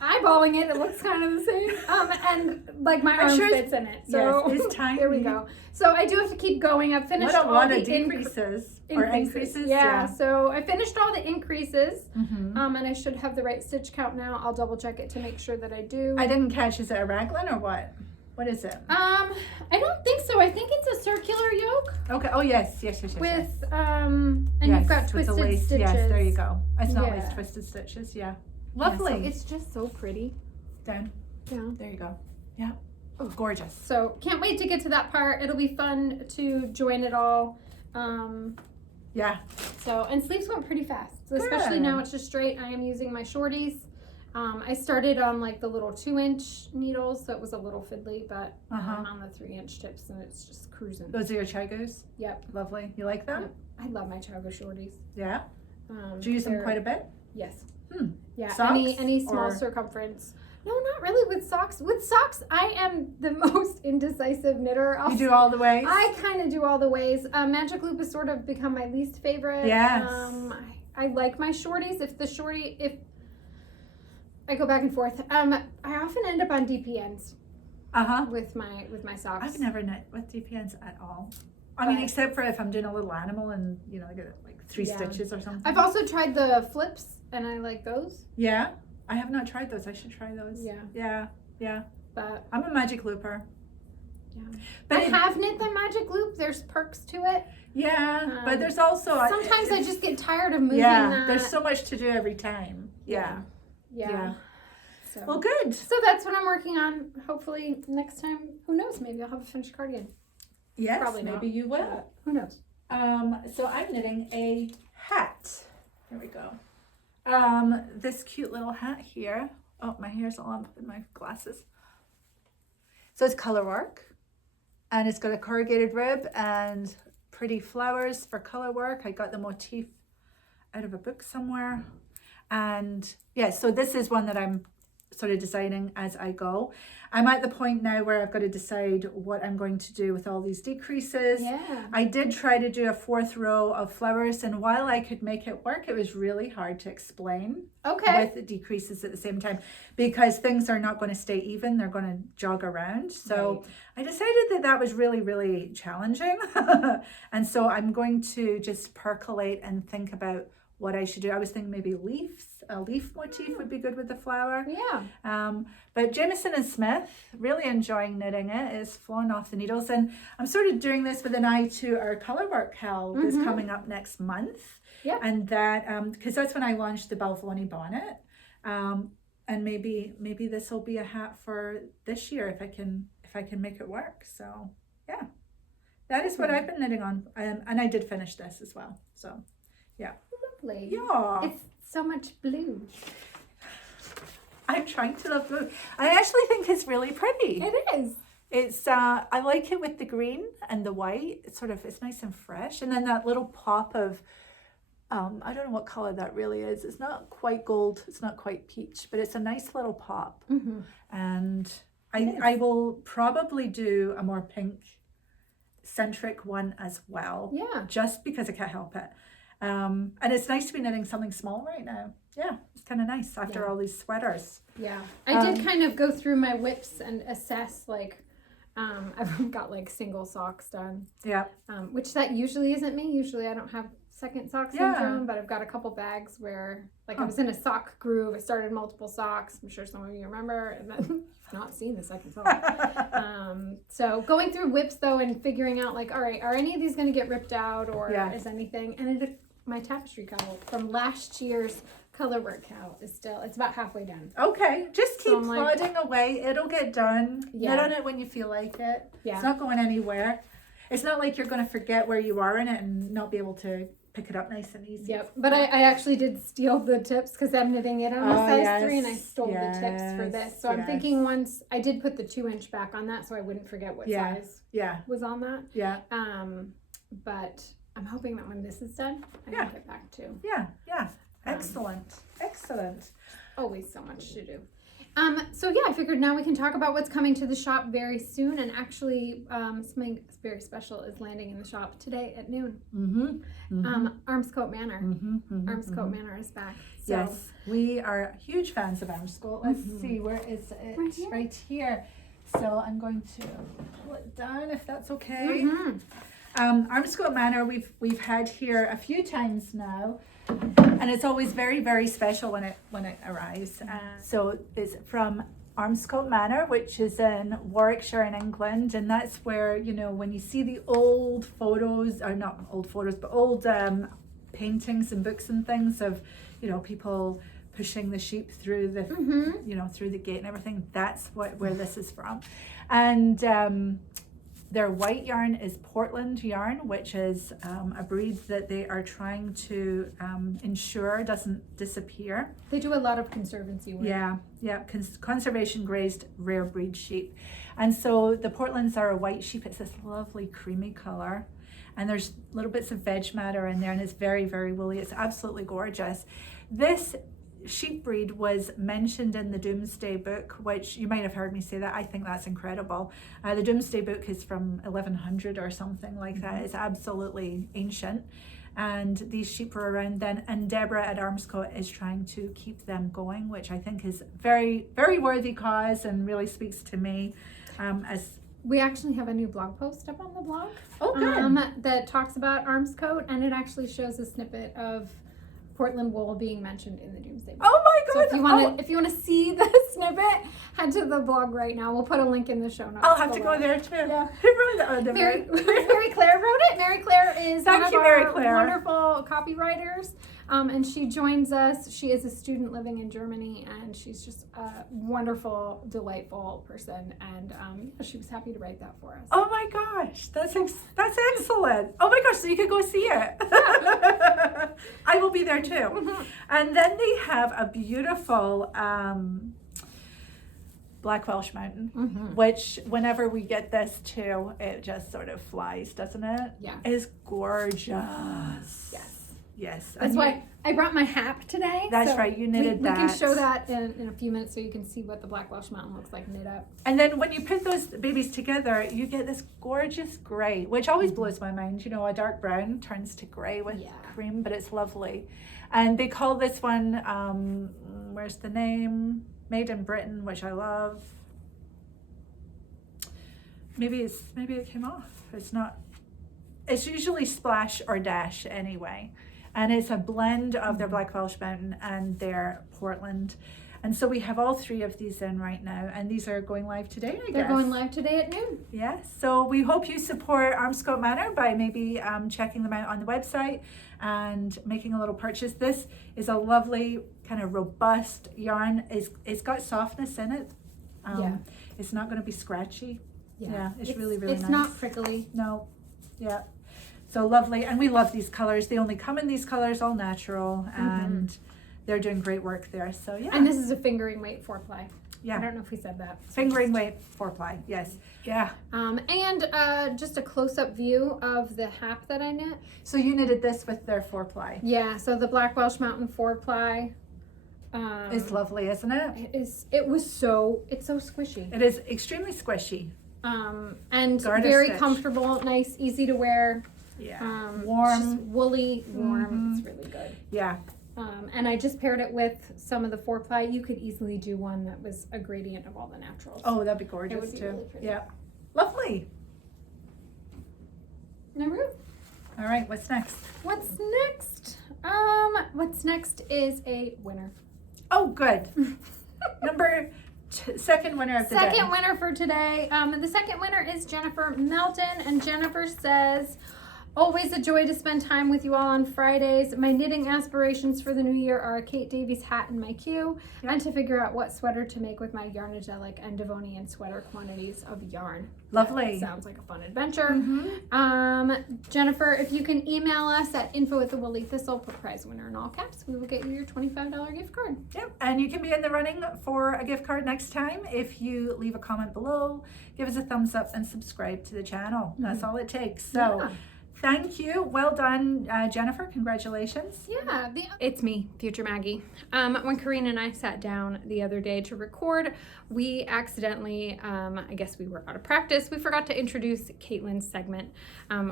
eyeballing it, it looks kind of the same. And like my arm fits in it. So yes, it's tiny. There we go. So I do have to keep going. I've finished what a all lot the of decreases or increases. Yeah. So I finished all the increases. And I should have the right stitch count now. I'll double check it to make sure that I do. I didn't catch. Is it a raglan or what? What is it? I don't think so. I think it's a circular yoke. Okay. Oh yes. With and you've got twisted stitches. Yes, there you go. It's not lace Yeah. twisted stitches. Yeah. Lovely. Yeah, so it's just so pretty. Down. Yeah. There you go. Yeah. Oh, gorgeous. So can't wait to get to that part. It'll be fun to join it all. Yeah. So and sleeves went pretty fast. So especially now it's just straight. I am using my shorties. I started on like the little 2-inch needles, so it was a little fiddly, but I'm on the 3-inch tips and it's just cruising. Those are your chagos? Yep. Lovely. You like them? I love my chago shorties. Yeah. Do you use them quite a bit? Yes. Yeah. Socks any small or? Circumference. No, not really with socks. With socks, I am the most indecisive knitter. You do all the ways? I kind of do all the ways. Magic loop has sort of become my least favorite. Yes. I like my shorties. If I go back and forth, I often end up on DPNs. With my socks. I've never knit with DPNs at all. I mean, except for if I'm doing a little animal and I get like 3 stitches or something. I've also tried the flips, and I like those. Yeah. I have not tried those. I should try those. Yeah. But I'm a magic looper. Yeah. But I have knit the magic loop. There's perks to it. Yeah, but there's also sometimes I just get tired of moving. There's so much to do every time. Yeah. So. Well, good. So that's what I'm working on. Hopefully next time, who knows? Maybe I'll have a finished cardigan. Yes, probably maybe you will. Who knows? So I'm knitting a hat. Here we go. This cute little hat here. Oh, my hair's all up in my glasses. So it's color work, and it's got a corrugated rib and pretty flowers for color work. I got the motif out of a book somewhere. And yeah, so this is one that I'm sort of designing as I go. I'm at the point now where I've got to decide what I'm going to do with all these decreases. Yeah. I did try to do a 4th row of flowers, and while I could make it work, it was really hard to explain with the decreases at the same time, because things are not going to stay even, they're going to jog around. So I decided that was really, really challenging. And so I'm going to just percolate and think about what I should do. I was thinking maybe a leaf motif would be good with the flower. Yeah. But Jamieson Smith, really enjoying knitting it, is flowing off the needles. And I'm sort of doing this with an eye to our colorwork hell that's coming up next month. Yeah. And that, because that's when I launched the Balvenie bonnet. And maybe this will be a hat for this year if I can make it work. So yeah, that is what I've been knitting on. And I did finish this as well. So yeah. Lovely. Yeah. It's so much blue. I'm trying to love blue. I actually think it's really pretty. It is. It's I like it with the green and the white. It's nice and fresh. And then that little pop of I don't know what color that really is. It's not quite gold. It's not quite peach, but it's a nice little pop. And I will probably do a more pink centric one as well. Yeah. Just because I can't help it. And it's nice to be knitting something small right now. Yeah, it's kind of nice after all these sweaters. Yeah. I did kind of go through my whips and assess, like, I've got like single socks done. Yeah. Which that usually isn't me. Usually I don't have second sock syndrome, but I've got a couple bags where like I was in a sock groove. I started multiple socks. I'm sure some of you remember, and then not seeing the second sock. So going through whips though and figuring out like, all right, are any of these going to get ripped out or is anything? And my tapestry cowl from last year's colorwork cowl is still, it's about halfway done. Okay, just keep plodding away. It'll get done. Knit on it when you feel like it. Yeah. It's not going anywhere. It's not like you're going to forget where you are in it and not be able to pick it up nice and easy. Yep, but I actually did steal the tips because I'm knitting it on a size 3 and I stole the tips for this. So I'm thinking once, I did put the 2-inch back on that so I wouldn't forget what size was on that. Yeah. But I'm hoping that when this is done, I can get back to. Yeah. Excellent. Always so much to do. So yeah, I figured now we can talk about what's coming to the shop very soon, and actually something very special is landing in the shop today at noon. Armscote Manor. Armscote Manor is back. So. Yes, we are huge fans of Armscote. Let's see, where is it? Right here. So I'm going to pull it down if that's okay. Armscote Manor we've had here a few times now. And it's always very, very special when it arrives. So it's from Armscote Manor, which is in Warwickshire in England, and that's where, you know, when you see the old photos, or not old photos, but old paintings and books and things of, you know, people pushing the sheep through the, you know, through the gate and everything. That's where this is from, and their white yarn is Portland yarn, which is a breed that they are trying to ensure doesn't disappear. They do a lot of conservancy work. Yeah, conservation grazed rare breed sheep. And so the Portlands are a white sheep. It's this lovely creamy color. And there's little bits of veg matter in there, and it's very, very woolly. It's absolutely gorgeous. This sheep breed was mentioned in the Domesday Book, which you might have heard me say that. I think that's incredible. The Domesday Book is from 1100 or something like that. It's absolutely ancient, and these sheep were around then, and Deborah at Armscote is trying to keep them going, which I think is very, very worthy cause and really speaks to me. As we actually have a new blog post up on the blog that talks about Armscote, and it actually shows a snippet of Portland wool being mentioned in the Domesday Book. Oh my god! So if you want to see the snippet, head to the blog right now. We'll put a link in the show notes. I'll have to go there too. Yeah. Who wrote that? Mary Claire wrote it. Mary Claire is one of our wonderful copywriters, and she joins us. She is a student living in Germany, and she's just a wonderful, delightful person. And she was happy to write that for us. Oh my gosh, that's excellent. Oh my gosh, so you could go see it. Yeah. I will be there too. And then they have a beautiful Black Welsh Mountain, which whenever we get this too, it just sort of flies, doesn't it? Yeah. It's gorgeous. Yes. That's why I brought my hap today. That's right, you knitted that. We can show that in a few minutes so you can see what the Black Welsh Mountain looks like knit up. And then when you put those babies together, you get this gorgeous grey, which always blows my mind. You know, a dark brown turns to grey with cream, but it's lovely. And they call this one, where's the name? Made in Britain, which I love. Maybe it came off. It's not. It's usually Splash or Dash anyway. And it's a blend of their Black Welsh Mountain and their Portland. And so we have all 3 of these in right now, and these are going live today, I guess. They're going live today at noon. Yes, so we hope you support Armscote Manor by maybe checking them out on the website and making a little purchase. This is a lovely kind of robust yarn. It's got softness in it. It's not going to be scratchy. Yeah, it's really, really nice. It's not prickly. No, yeah. So lovely, and we love these colors. They only come in these colors, all natural, and they're doing great work there. So yeah. And this is a fingering weight 4-ply. Yeah. I don't know if we said that. Fingering weight 4-ply. Yes. Yeah. And just a close-up view of the hap that I knit. So you knitted this with their 4-ply. Yeah, so the Black Welsh Mountain 4-ply. It's lovely, isn't it? It's so squishy. It is extremely squishy. And Garter very stitch. comfortable, nice, easy to wear. Yeah. Warm. Just woolly, warm. Mm-hmm. It's really good. Yeah. And I just paired it with some of the 4-ply. You could easily do one that was a gradient of all the naturals. Oh, that'd be gorgeous It would be too. really pretty. Yeah. Lovely. Number. All right, what's next? What's next? What's next is a winner. Oh, good. Second winner of the day. Second winner for today. The second winner is Jennifer Melton, and Jennifer says, always a joy to spend time with you all on Fridays. My knitting aspirations for the new year are a Kate Davies hat in my queue, and to figure out what sweater to make with my Yarnadelic and Devonian sweater quantities of yarn. Lovely. That sounds like a fun adventure. Jennifer, if you can email us at info@thewoollythistle, put prize winner in all caps, we will get you your $25 gift card. Yep, and you can be in the running for a gift card next time if you leave a comment below, give us a thumbs up, and subscribe to the channel. That's all it takes. So. Yeah. Thank you. Well done, Jennifer. Congratulations. Yeah, it's me, Future Maggie. When Corinne and I sat down the other day to record, we accidentally, I guess we were out of practice, we forgot to introduce Caitlin's segment,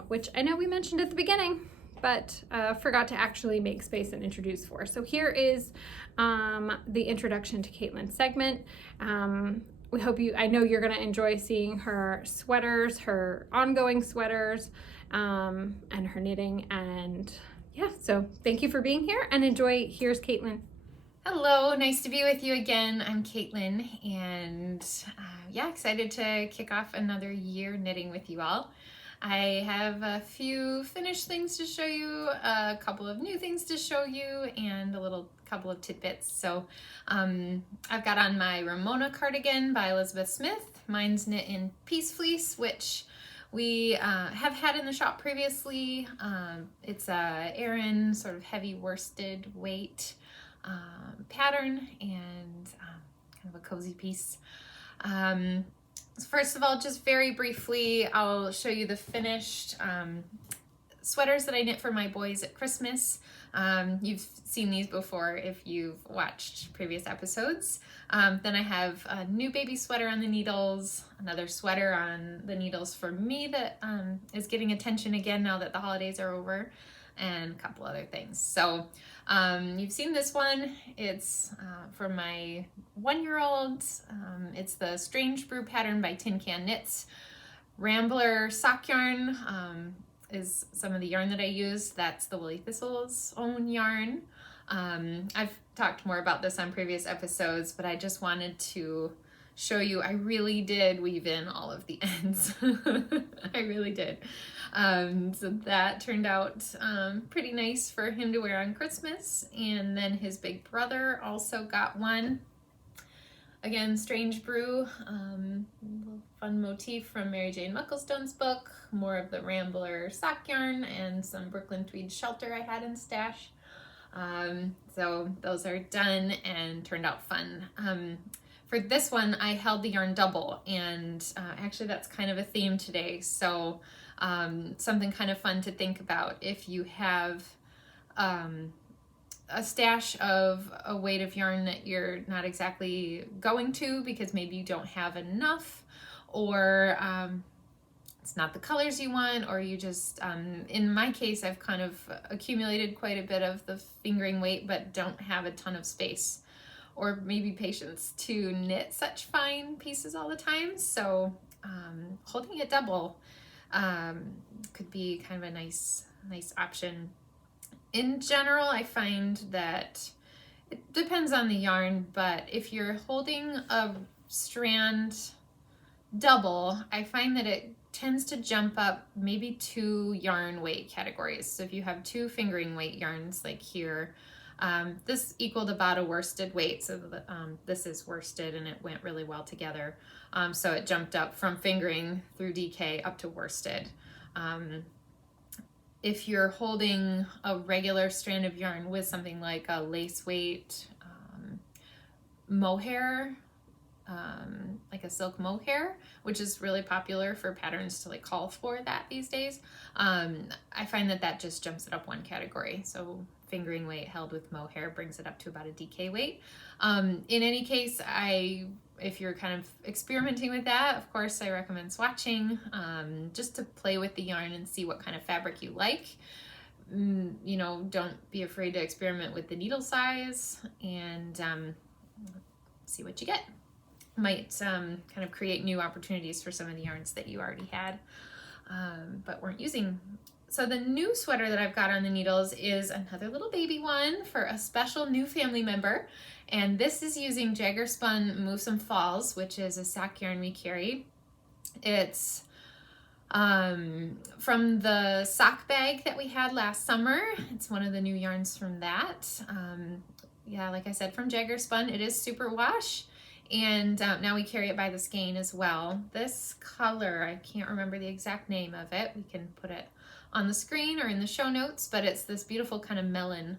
which I know we mentioned at the beginning, but forgot to actually make space and introduce for. So here is the introduction to Caitlin's segment. We hope I know you're going to enjoy seeing her sweaters, her ongoing sweaters, and her knitting, and yeah, so thank you for being here and enjoy. Here's Caitlin. Hello, nice to be with you again. I'm Caitlin, and excited to kick off another year knitting with you all. I have a few finished things to show you, a couple of new things to show you, and a couple of tidbits. So I've got on my Ramona cardigan by Elizabeth Smith. Mine's knit in Peace Fleece, which we have had in the shop previously. It's a Aran sort of heavy worsted weight pattern, and kind of a cozy piece. First of all, just very briefly, I'll show you the finished sweaters that I knit for my boys at Christmas. You've seen these before if you've watched previous episodes. Then I have a new baby sweater on the needles, another sweater on the needles for me that is getting attention again now that the holidays are over, and a couple other things. So you've seen this one. It's for my 1-year-old. It's the Strange Brew pattern by Tin Can Knits. Rambler sock yarn is some of the yarn that I use. That's the Woolly Thistle's own yarn. I've talked more about this on previous episodes, but I just wanted to show you I really did weave in all of the ends. I really did. So that turned out pretty nice for him to wear on Christmas. And then his big brother also got one. Again, Strange Brew, little fun motif from Mary Jane Mucklestone's book, more of the Rambler sock yarn, and some Brooklyn Tweed shelter I had in stash. So those are done and turned out fun. For this one, I held the yarn double, and actually that's kind of a theme today. So something kind of fun to think about if you have a stash of a weight of yarn that you're not exactly going to because maybe you don't have enough, or it's not the colors you want, or you just, in my case, I've kind of accumulated quite a bit of the fingering weight but don't have a ton of space or maybe patience to knit such fine pieces all the time. So holding it double could be kind of a nice option. In general, I find that it depends on the yarn, but if you're holding a strand double, I find that it tends to jump up maybe 2 yarn weight categories. So if you have 2 fingering weight yarns like here, this equaled about a worsted weight. So this is worsted and it went really well together. So it jumped up from fingering through DK up to worsted. If you're holding a regular strand of yarn with something like a lace weight mohair like a silk mohair, which is really popular for patterns to like call for that these days. I find that just jumps it up one category. So fingering weight held with mohair brings it up to about a DK weight. In any case, if you're kind of experimenting with that, of course, I recommend swatching, just to play with the yarn and see what kind of fabric you like. You know, don't be afraid to experiment with the needle size and see what you get. Might kind of create new opportunities for some of the yarns that you already had but weren't using. So the new sweater that I've got on the needles is another little baby one for a special new family member, and this is using Jagger Spun Move Some Falls, which is a sack yarn we carry. It's from the sock bag that we had last summer. It's one of the new yarns from that. Yeah, like I said, from Jagger Spun. It is super wash. And now we carry it by the skein as well. This color, I can't remember the exact name of it. We can put it on the screen or in the show notes, but it's this beautiful kind of melon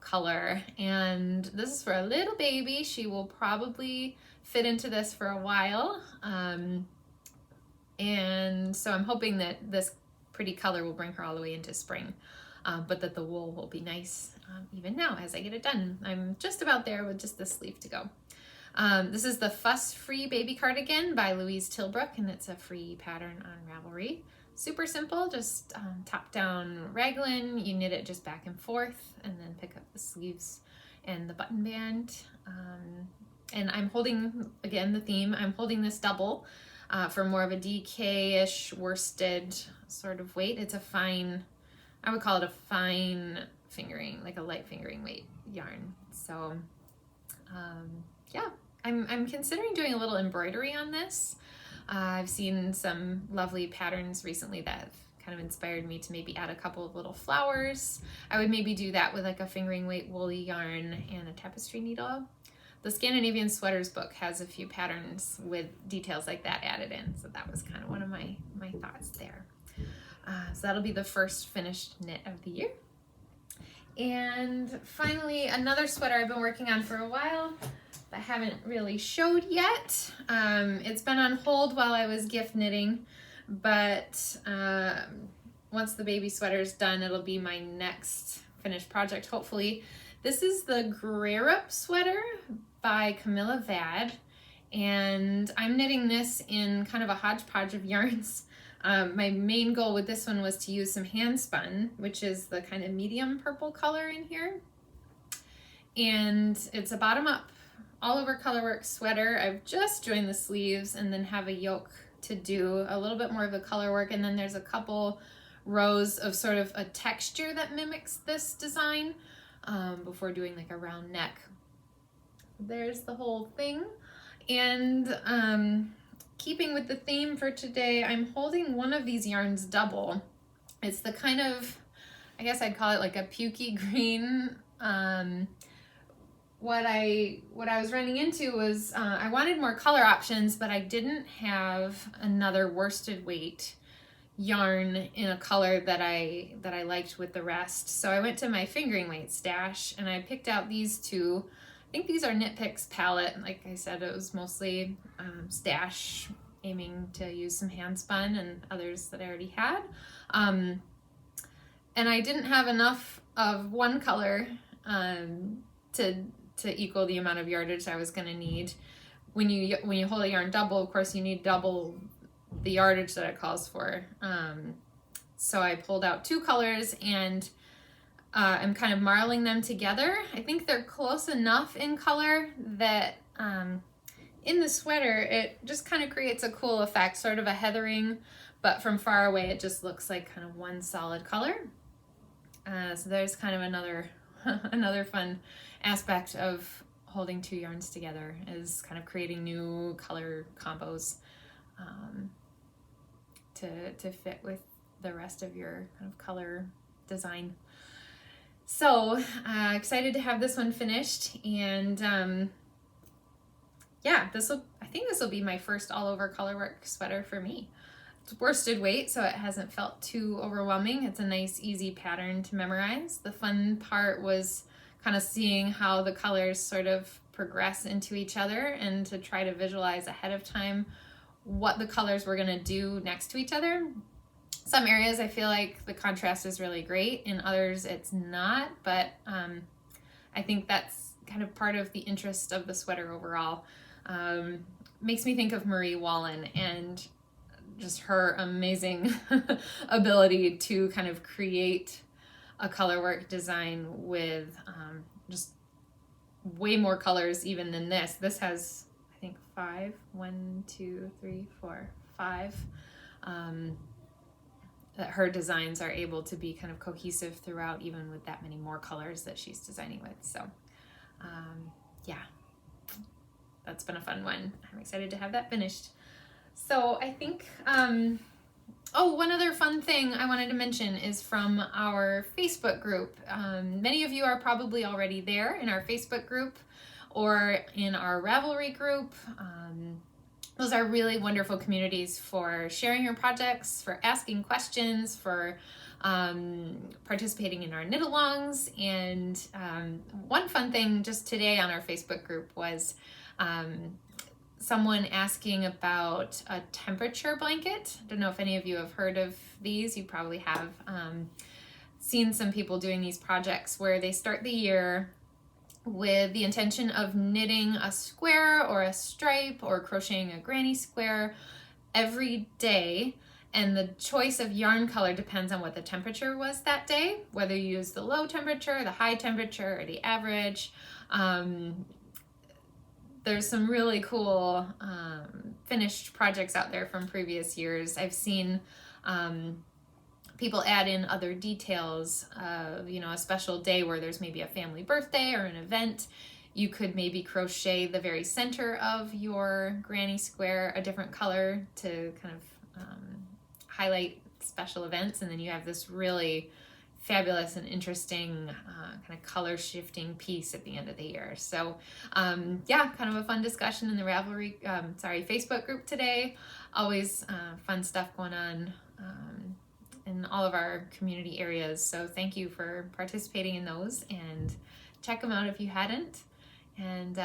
color. And this is for a little baby. She will probably fit into this for a while. And so I'm hoping that this pretty color will bring her all the way into spring, but that the wool will be nice even now as I get it done. I'm just about there with just the sleeve to go. This is the Fuss Free Baby Cardigan by Louise Tilbrook, and it's a free pattern on Ravelry. Super simple, just top down raglan. You knit it just back and forth and then pick up the sleeves and the button band. And I'm holding, again, the theme, I'm holding this double for more of a DK-ish worsted sort of weight. It's a fine, I would call it a fine fingering, like a light fingering weight yarn. So yeah, I'm considering doing a little embroidery on this. I've seen some lovely patterns recently that have kind of inspired me to maybe add a couple of little flowers. I would maybe do that with like a fingering weight woolly yarn and a tapestry needle. The Scandinavian Sweaters book has a few patterns with details like that added in, so that was kind of one of my thoughts there. So that'll be the first finished knit of the year. And finally, another sweater I've been working on for a while I haven't really showed yet. It's been on hold while I was gift knitting, but once the baby sweater's done, it'll be my next finished project, hopefully. This is the Grerup sweater by Camilla Vad, and I'm knitting this in kind of a hodgepodge of yarns. My main goal with this one was to use some hand spun, which is the kind of medium purple color in here. And it's a bottom up all over colorwork sweater. I've just joined the sleeves and then have a yoke to do a little bit more of the colorwork. And then there's a couple rows of sort of a texture that mimics this design before doing like a round neck. There's the whole thing. And keeping with the theme for today, I'm holding one of these yarns double. It's the kind of, I guess I'd call it like a pukey green. What I was running into was I wanted more color options, but I didn't have another worsted weight yarn in a color that I liked with the rest. So I went to my fingering weight stash and I picked out these two. I think these are Knit Picks palette. Like I said, it was mostly stash, aiming to use some hand spun and others that I already had. And I didn't have enough of one color to equal the amount of yardage I was going to need. When you hold a yarn double, of course, you need double the yardage that it calls for. So I pulled out two colors and I'm kind of marling them together. I think they're close enough in color that in the sweater, it just kind of creates a cool effect, sort of a heathering, but from far away, it just looks like kind of one solid color. So there's kind of another fun aspect of holding two yarns together, is kind of creating new color combos to fit with the rest of your kind of color design. So excited to have this one finished, and yeah, I think this will be my first all over colorwork sweater for me. It's worsted weight, so it hasn't felt too overwhelming. It's a nice, easy pattern to memorize. The fun part was kind of seeing how the colors sort of progress into each other and to try to visualize ahead of time what the colors we're going to do next to each other. Some areas I feel like the contrast is really great, in others it's not, but I think that's kind of part of the interest of the sweater overall. Makes me think of Marie Wallin and just her amazing ability to kind of create a colorwork design with just way more colors even than this. This has, I think, 5. 1, 2, 3, 4, 5. That her designs are able to be kind of cohesive throughout, even with that many more colors that she's designing with. So, yeah, that's been a fun one. I'm excited to have that finished. So I think, oh, one other fun thing I wanted to mention is from our Facebook group. Many of you are probably already there in our Facebook group or in our Ravelry group. Those are really wonderful communities for sharing your projects, for asking questions, for participating in our knit-alongs. And one fun thing just today on our Facebook group was someone asking about a temperature blanket. I don't know if any of you have heard of these. You probably have seen some people doing these projects where they start the year with the intention of knitting a square or a stripe or crocheting a granny square every day. And the choice of yarn color depends on what the temperature was that day, whether you use the low temperature, the high temperature, or the average. There's some really cool finished projects out there from previous years. I've seen people add in other details of, a special day where there's maybe a family birthday or an event. You could maybe crochet the very center of your granny square a different color to kind of highlight special events. And then you have this really fabulous and interesting kind of color shifting piece at the end of the year. So yeah, kind of a fun discussion in the Ravelry, Facebook group today. Always fun stuff going on in all of our community areas. So thank you for participating in those, and check them out if you hadn't. And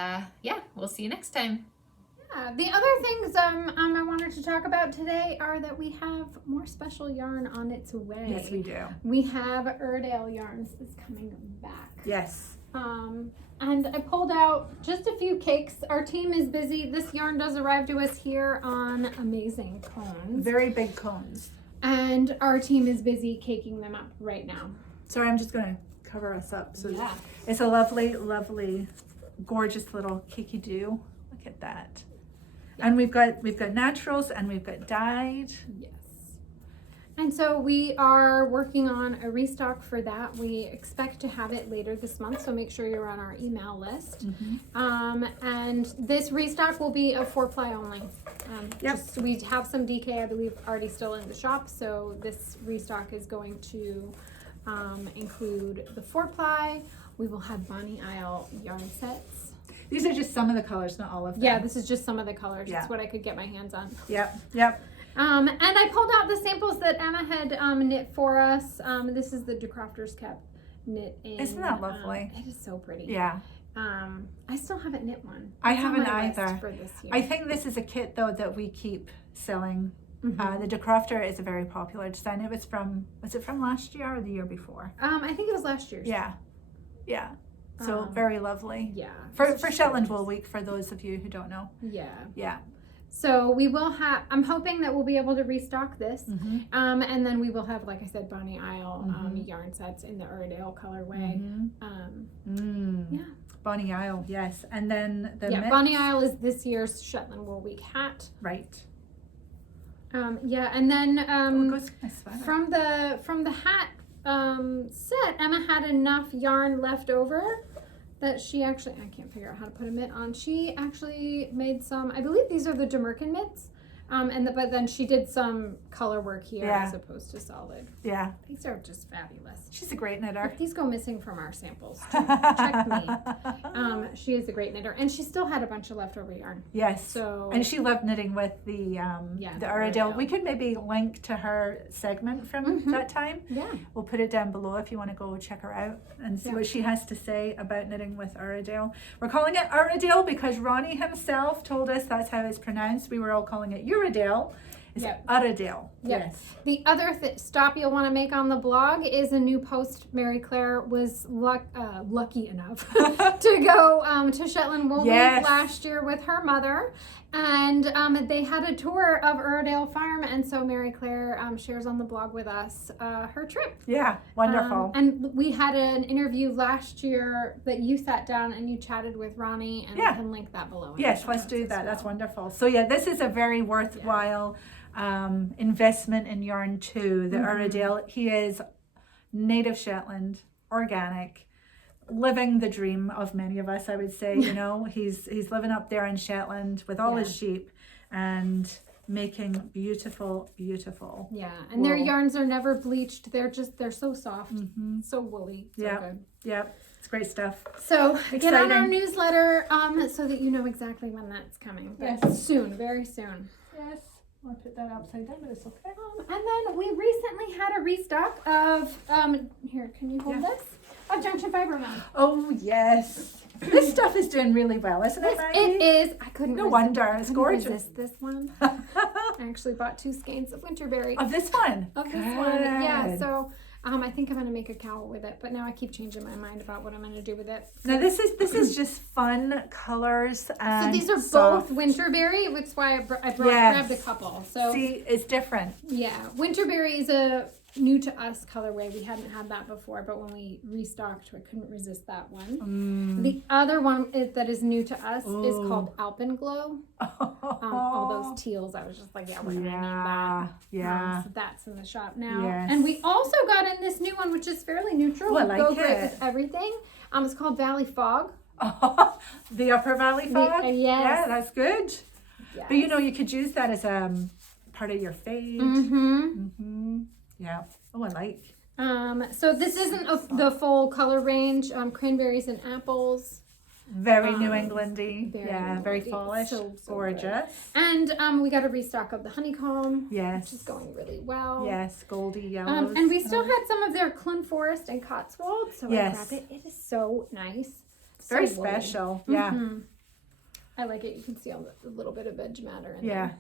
yeah, we'll see you next time. Yeah, the other things I wanted to talk about today are that we have more special yarn on its way. Yes, we do. We have Hreindyr yarns that's coming back. Yes. And I pulled out just a few cakes. Our team is busy. This yarn does arrive to us here on amazing cones. Very big cones. And our team is busy caking them up right now. Sorry, I'm just going to cover us up. So yeah. It's a lovely, lovely, gorgeous little cakey do. Look at that. Yeah. And we've got naturals and we've got dyed. Yes. And so we are working on a restock for that. We expect to have it later this month, so make sure you're on our email list. Mm-hmm. And this restock will be a 4-ply only. Yep. We have some DK, I believe, already still in the shop, so this restock is going to include the 4-ply. We will have Bonnie Isle yarn sets. These are just some of the colors, not all of them. Yeah, this is just some of the colors. Yeah. It's what I could get my hands on. Yep, yep. And I pulled out the samples that Emma had knit for us. This is the DeCrafter's Cap knit in. Isn't that lovely? It is so pretty. Yeah. I still haven't knit one. I It's on haven't my list either. for this year. I think this is a kit though that we keep selling. Mm-hmm. The DeCrafter is a very popular design. It was it from last year or the year before? I think it was last year's. Yeah. Yeah. So very lovely. Yeah. For Shetland Wool Week, for those of you who don't know. Yeah. Yeah. So we will have, I'm hoping that we'll be able to restock this. Mm-hmm. And then we will have, like I said, Bonnie Isle yarn sets in the Hreindyr colorway. Yeah. Bonnie Isle, yes. And then the Bonnie Isle is this year's Shetland Wool Week hat. Right. Yeah, and then goes my sweater. from the hat set, Emma had enough yarn left over that she actually, I can't figure out how to put a mitt on. She actually made some, I believe these are the Demerkin mitts. But then she did some color work here Yeah. as opposed to solid. Yeah. These are just fabulous. She's a great knitter. If these go missing from our samples, check me. She is a great knitter, and she still had a bunch of leftover yarn. Yes. So And she loved knitting with the Uradale. We could maybe link to her segment from that time. yeah, We'll put it down below if you want to go check her out and see what she has to say about knitting with Uradale. We're calling it Uradale because Ronnie himself told us that's how it's pronounced. We were all calling it Uradale. It's Uradale. Yep. Yes. The other stop you'll want to make on the blog is a new post. Mary Claire was lucky enough to go to Shetland Wool Week last year with her mother, and they had a tour of Uradale Farm, and so Mary Claire shares on the blog with us her trip. Yeah, wonderful. And we had an interview last year that you sat down and you chatted with Ronnie, and we can link that below. Yes, let's do that. That's wonderful. So yeah, this is a very worthwhile investment in yarn too. The Uradale, he is native Shetland, organic, living the dream of many of us, I would say. You know, he's living up there in Shetland with all his sheep and making beautiful and wool. their yarns are never bleached. They're so soft, so woolly, so good. It's great stuff. So get on our Exciting. newsletter so that you know exactly when that's coming. But soon, very soon. Yes. I'll put that upside down, but it's okay. And then we recently had a restock of here, can you hold this? Of Junction Fiber Mill. Oh yes. This stuff is doing really well, isn't it, Maggie? It is. I couldn't No wonder. It's gorgeous. resist this one. I actually bought 2 skeins of Winterberry. Of this one? Of this one. Yeah, so I think I'm going to make a cowl with it, but now I keep changing my mind about what I'm going to do with it. Now this is just fun colors and So these are soft. both Winterberry, which is why I grabbed a couple. So see, it's different. yeah, Winterberry is a new to us colorway. We hadn't had that before, but when we restocked, I couldn't resist that one. The other one that is new to us is called Alpenglow. All those teals, I was just like, we're gonna need that. Yeah. So that's in the shop now. Yes. And we also got in this new one, which is fairly neutral. I Would like go great it. with everything. It's called Valley Fog. The Upper Valley Fog? yes. Yeah, that's good. Yes. But you know, you could use that as part of your fade. Yeah. Oh, I like. So this isn't the full color range. Cranberries and apples. Very New Englandy. Very Englandy. fallish. So gorgeous. Good. And we got a restock of the honeycomb. Yes. Which is going really well. Yes, goldy yellows. And we still had some of their Clun Forest and Cotswold, so I grabbed it. It is so nice. Very So woolly. special. Yeah. I like it. You can see a little bit of veg matter in there.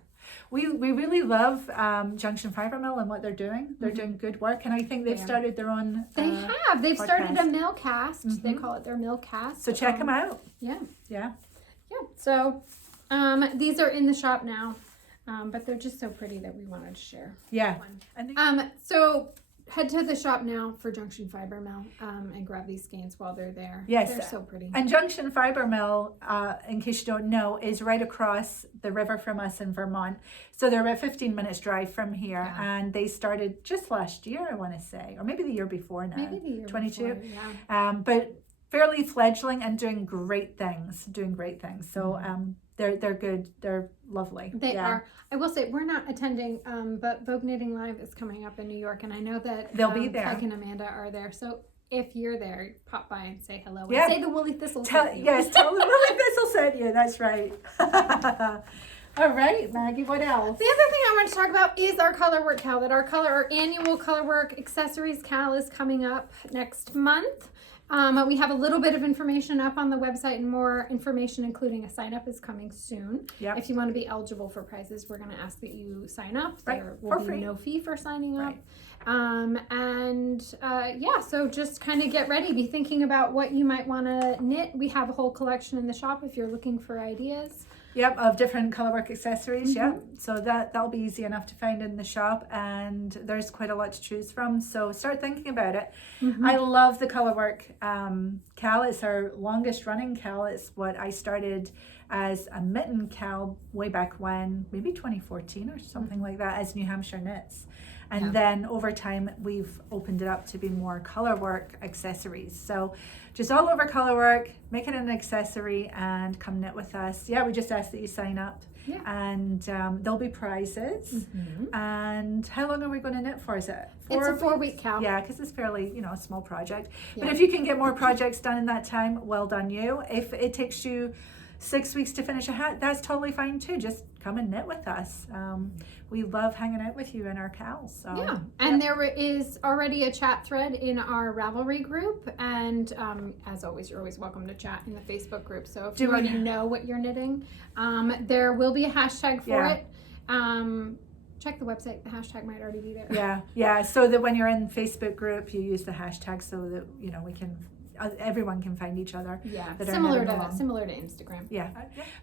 We really love Junction Fiber Mill and what they're doing. They're doing good work, and I think they've started their own. They have. They've started a podcast. mill cast. They call it their mill cast. So check them out. Yeah. Yeah. Yeah. So these are in the shop now, but they're just so pretty that we wanted to share. Yeah. So head to the shop now for Junction Fiber Mill and grab these skeins while they're there. Yes. They're so pretty. And Junction Fiber Mill, in case you don't know, is right across the river from us in Vermont. So they're about 15 minutes drive from here. And they started just last year, I want to say, or maybe the year before now. Maybe the year 22. before, yeah. But fairly fledgling and doing great things. So they're good. They're lovely. They are. I will say we're not attending, but Vogue Knitting Live is coming up in New York, and I know that they'll be there. Peg and Amanda are there. So if you're there, pop by and say hello. Yeah. And say the Woolly Thistle. Yes, tell the Woolly Thistle sent you. That's right. All right, Maggie, what else? The other thing I want to talk about is our colorwork cal. Our annual colorwork accessories cal is coming up next month. We have a little bit of information up on the website, and more information, including a sign up, is coming soon. Yep. If you want to be eligible for prizes, we're going to ask that you sign up. Right. There will For be free. no fee for signing up. Right. So just kind of get ready. Be thinking about what you might want to knit. We have a whole collection in the shop if you're looking for ideas. Yep, of different colorwork accessories. Yep. So that'll be easy enough to find in the shop, and there's quite a lot to choose from. So start thinking about it. I love the colorwork cal. It's our longest running cal. It's what I started as a mitten cal way back when, maybe 2014 or something like that, as New Hampshire Knits. And then over time, we've opened it up to be more colorwork accessories. So just all over colorwork, make it an accessory and come knit with us. Yeah, we just ask that you sign up. and there'll be prizes. And how long are we going to knit for? Is it It's a 4-week count. Yeah, because it's fairly, a small project. But if you can get more projects done in that time, well done you. If it takes you 6 weeks to finish a hat, that's totally fine too. Just come and knit with us. We love hanging out with you in our cows. So. And there is already a chat thread in our Ravelry group, and as always, you're always welcome to chat in the Facebook group. So if you already know what you're knitting, there will be a hashtag for it. Check the website. The hashtag might already be there. Yeah. So that when you're in the Facebook group, you use the hashtag so that we can. Everyone can find each other. Similar to Instagram.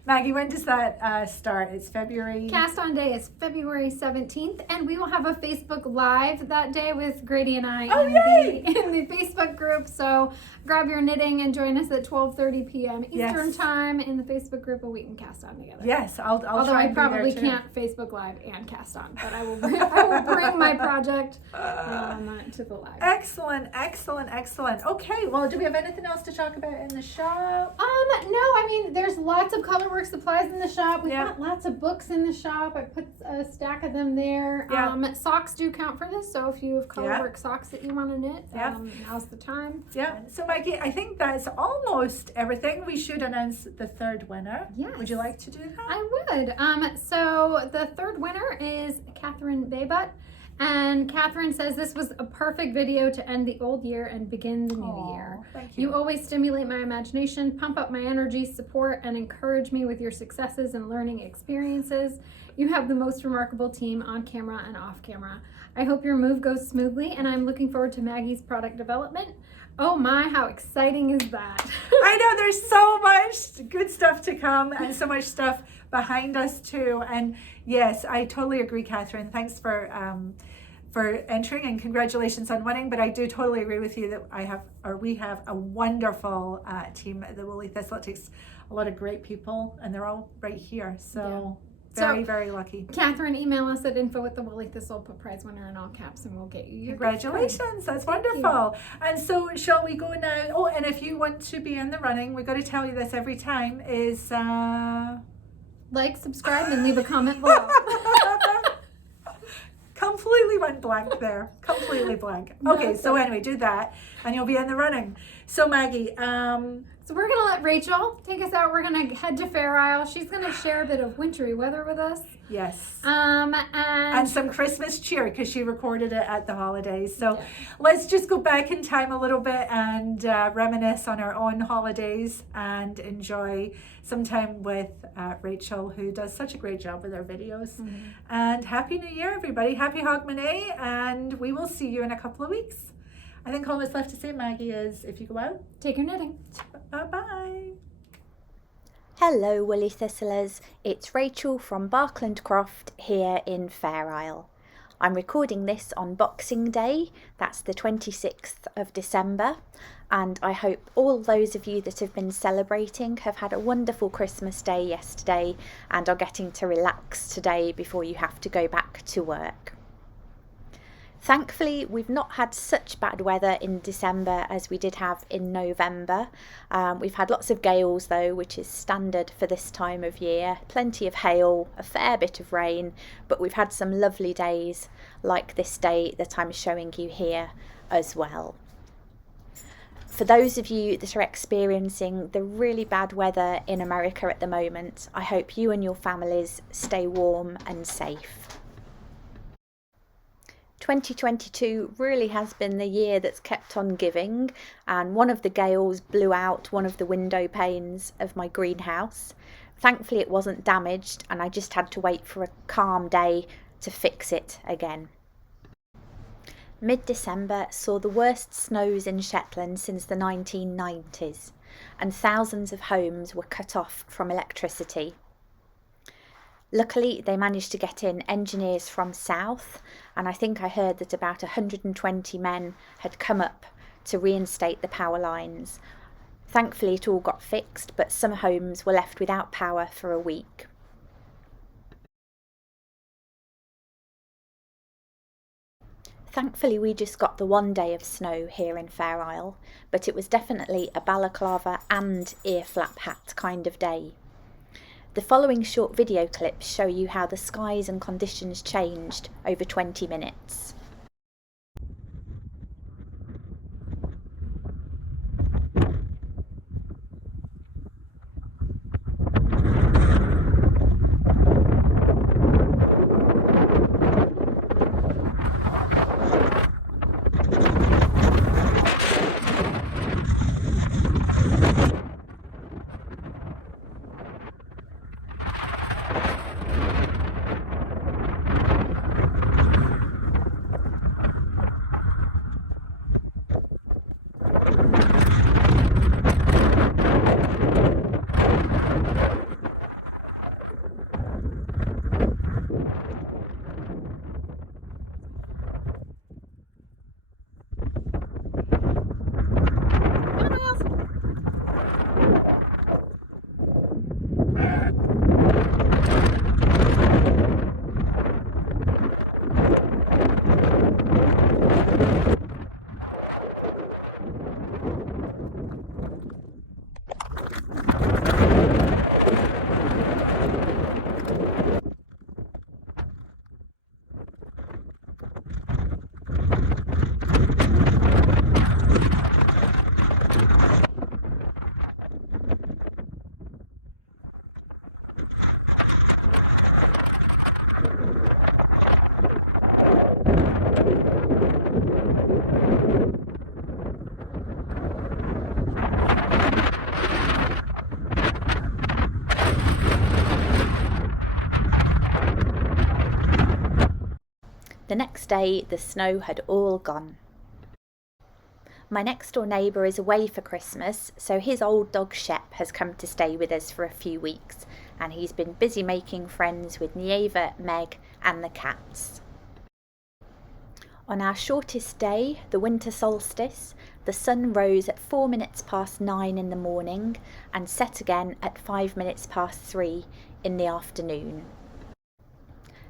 Maggie, when does that start? It's February. Cast on day is February 17th, and we will have a Facebook Live that day with Grady and I in the Facebook group. So grab your knitting and join us at 12:30 p.m. Eastern time in the Facebook group, and we can cast on together. Yes, I'll Although try I and be there probably too. can't Facebook Live and cast on, but I will bring my project to the live. Excellent. Okay, well, do we have anything else to talk about in the shop? No, I mean, there's lots of colorwork supplies in the shop. We've got lots of books in the shop. I put a stack of them there. Socks do count for this, so if you have colorwork socks that you want to knit, now's the time. So Maggie, I think that's almost everything. We should announce the third winner. Yes. Would you like to do that? I would. So the third winner is Catherine Baybutt. And Catherine says, this was a perfect video to end the old year and begin the new year. Thank you. You always stimulate my imagination, pump up my energy, support, and encourage me with your successes and learning experiences. You have the most remarkable team on camera and off camera. I hope your move goes smoothly, and I'm looking forward to Maggie's product development. Oh my, how exciting is that? I know, there's so much good stuff to come and so much stuff behind us too. And yes, I totally agree, Catherine. Thanks for entering, and congratulations on winning. But I do totally agree with you that we have a wonderful team at the Woolly Thistle. It takes a lot of great people, and they're all right here. So very lucky. Catherine, email us at info@thewoollythistle, put prize winner in all caps, and we'll get you your Congratulations, that's wonderful. And so shall we go now? Oh, and if you want to be in the running, we've got to tell you this every time, is like, subscribe, and leave a comment below. Completely went blank there. Completely blank. Okay, so anyway, do that and you'll be in the running. So Maggie, so we're gonna let Rachel take us out. We're gonna head to Fair Isle. She's gonna share a bit of wintry weather with us. Yes. And some Christmas cheer, because she recorded it at the holidays. So let's just go back in time a little bit and reminisce on our own holidays and enjoy some time with Rachel, who does such a great job with our videos. And Happy New Year, everybody. Happy Hogmanay, and we will see you in a couple of weeks. I think all that's left to say, Maggie, is if you go out, take your knitting. Bye-bye. Hello Woolly Thistlers, it's Rachel from Barkland Croft here in Fair Isle. I'm recording this on Boxing Day, that's the 26th of December, and I hope all those of you that have been celebrating have had a wonderful Christmas day yesterday and are getting to relax today before you have to go back to work. Thankfully, we've not had such bad weather in December as we did have in November. We've had lots of gales though, which is standard for this time of year. Plenty of hail, a fair bit of rain, but we've had some lovely days like this day that I'm showing you here as well. For those of you that are experiencing the really bad weather in America at the moment, I hope you and your families stay warm and safe. 2022 really has been the year that's kept on giving, and one of the gales blew out one of the window panes of my greenhouse. Thankfully it wasn't damaged, and I just had to wait for a calm day to fix it again. Mid-December saw the worst snows in Shetland since the 1990s, and thousands of homes were cut off from electricity. Luckily, they managed to get in engineers from south, and I think I heard that about 120 men had come up to reinstate the power lines. Thankfully, it all got fixed, but some homes were left without power for a week. Thankfully, we just got the one day of snow here in Fair Isle, but it was definitely a balaclava and ear flap hat kind of day. The following short video clips show you how the skies and conditions changed over 20 minutes. The next day, the snow had all gone. My next door neighbour is away for Christmas, so his old dog Shep has come to stay with us for a few weeks, and he's been busy making friends with Nieva, Meg and the cats. On our shortest day, the winter solstice, the sun rose at 4 minutes past 9 in the morning and set again at 5 minutes past 3 in the afternoon.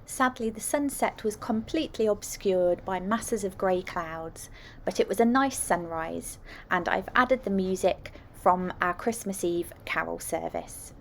Sadly, the sunset was completely obscured by masses of grey clouds, but it was a nice sunrise, and I've added the music from our Christmas Eve carol service.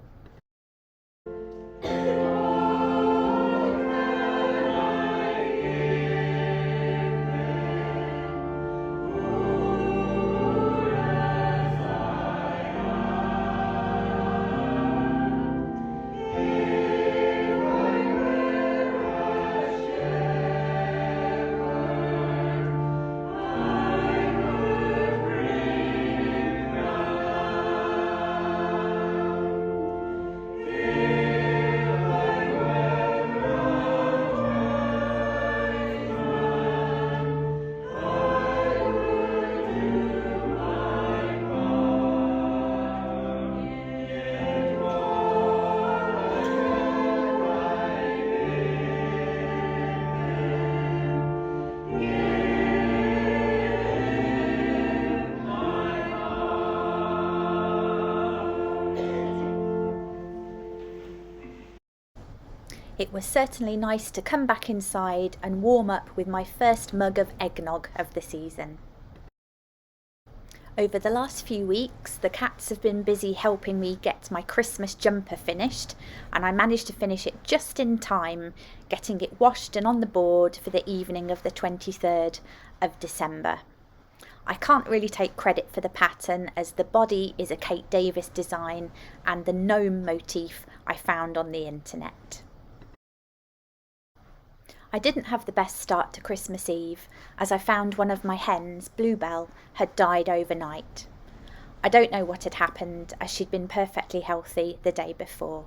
It was certainly nice to come back inside and warm up with my first mug of eggnog of the season. Over the last few weeks, the cats have been busy helping me get my Christmas jumper finished, and I managed to finish it just in time, getting it washed and on the board for the evening of the 23rd of December. I can't really take credit for the pattern, as the body is a Kate Davies design and the gnome motif I found on the internet. I didn't have the best start to Christmas Eve, as I found one of my hens, Bluebell, had died overnight. I don't know what had happened, as she'd been perfectly healthy the day before.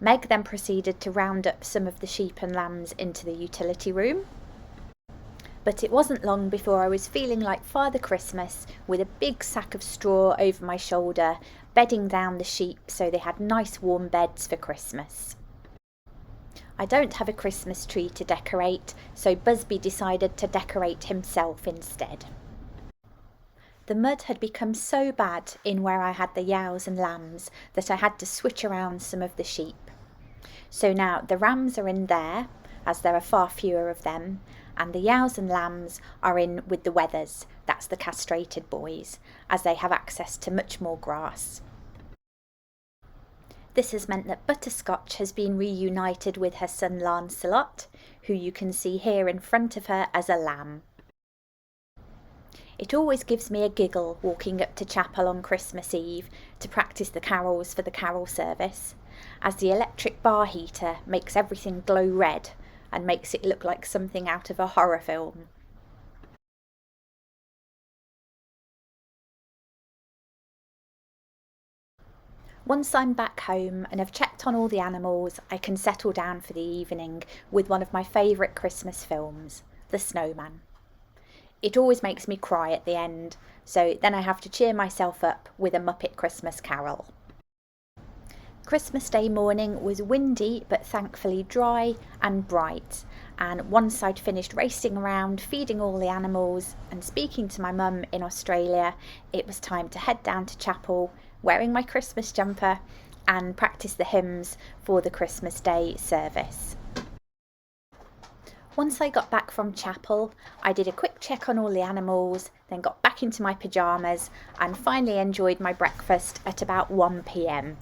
Meg then proceeded to round up some of the sheep and lambs into the utility room. But it wasn't long before I was feeling like Father Christmas, with a big sack of straw over my shoulder, bedding down the sheep so they had nice warm beds for Christmas. I don't have a Christmas tree to decorate, so Busby decided to decorate himself instead. The mud had become so bad in where I had the yows and lambs that I had to switch around some of the sheep. So now the rams are in there, as there are far fewer of them, and the yows and lambs are in with the wethers, that's the castrated boys, as they have access to much more grass. This has meant that Butterscotch has been reunited with her son Lancelot, who you can see here in front of her as a lamb. It always gives me a giggle walking up to chapel on Christmas Eve to practice the carols for the carol service, as the electric bar heater makes everything glow red and makes it look like something out of a horror film. Once I'm back home and have checked on all the animals, I can settle down for the evening with one of my favourite Christmas films, The Snowman. It always makes me cry at the end, so then I have to cheer myself up with a Muppet Christmas Carol. Christmas Day morning was windy but thankfully dry and bright, and once I'd finished racing around, feeding all the animals and speaking to my mum in Australia, it was time to head down to chapel, wearing my Christmas jumper and practice the hymns for the Christmas Day service. Once I got back from chapel, I did a quick check on all the animals, then got back into my pyjamas and finally enjoyed my breakfast at about 1 p.m.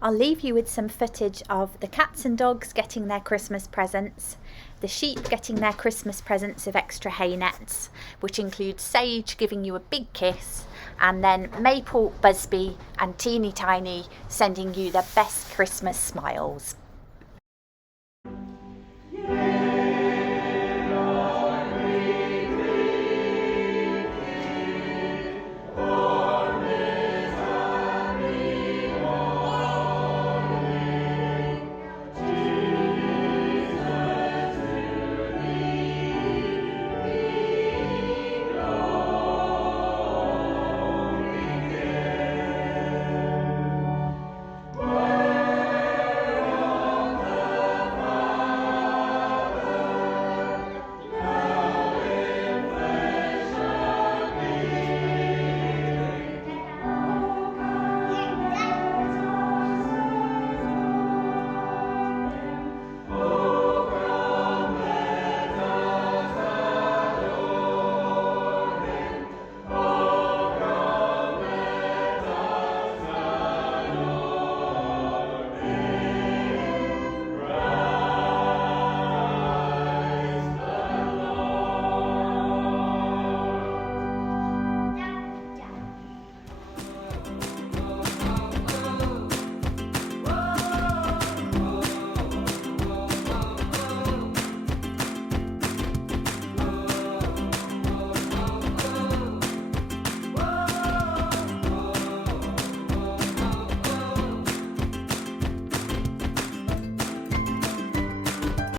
I'll leave you with some footage of the cats and dogs getting their Christmas presents, the sheep getting their Christmas presents of extra hay nets, which includes Sage giving you a big kiss, and then Maple, Busby and Teeny Tiny sending you the best Christmas smiles.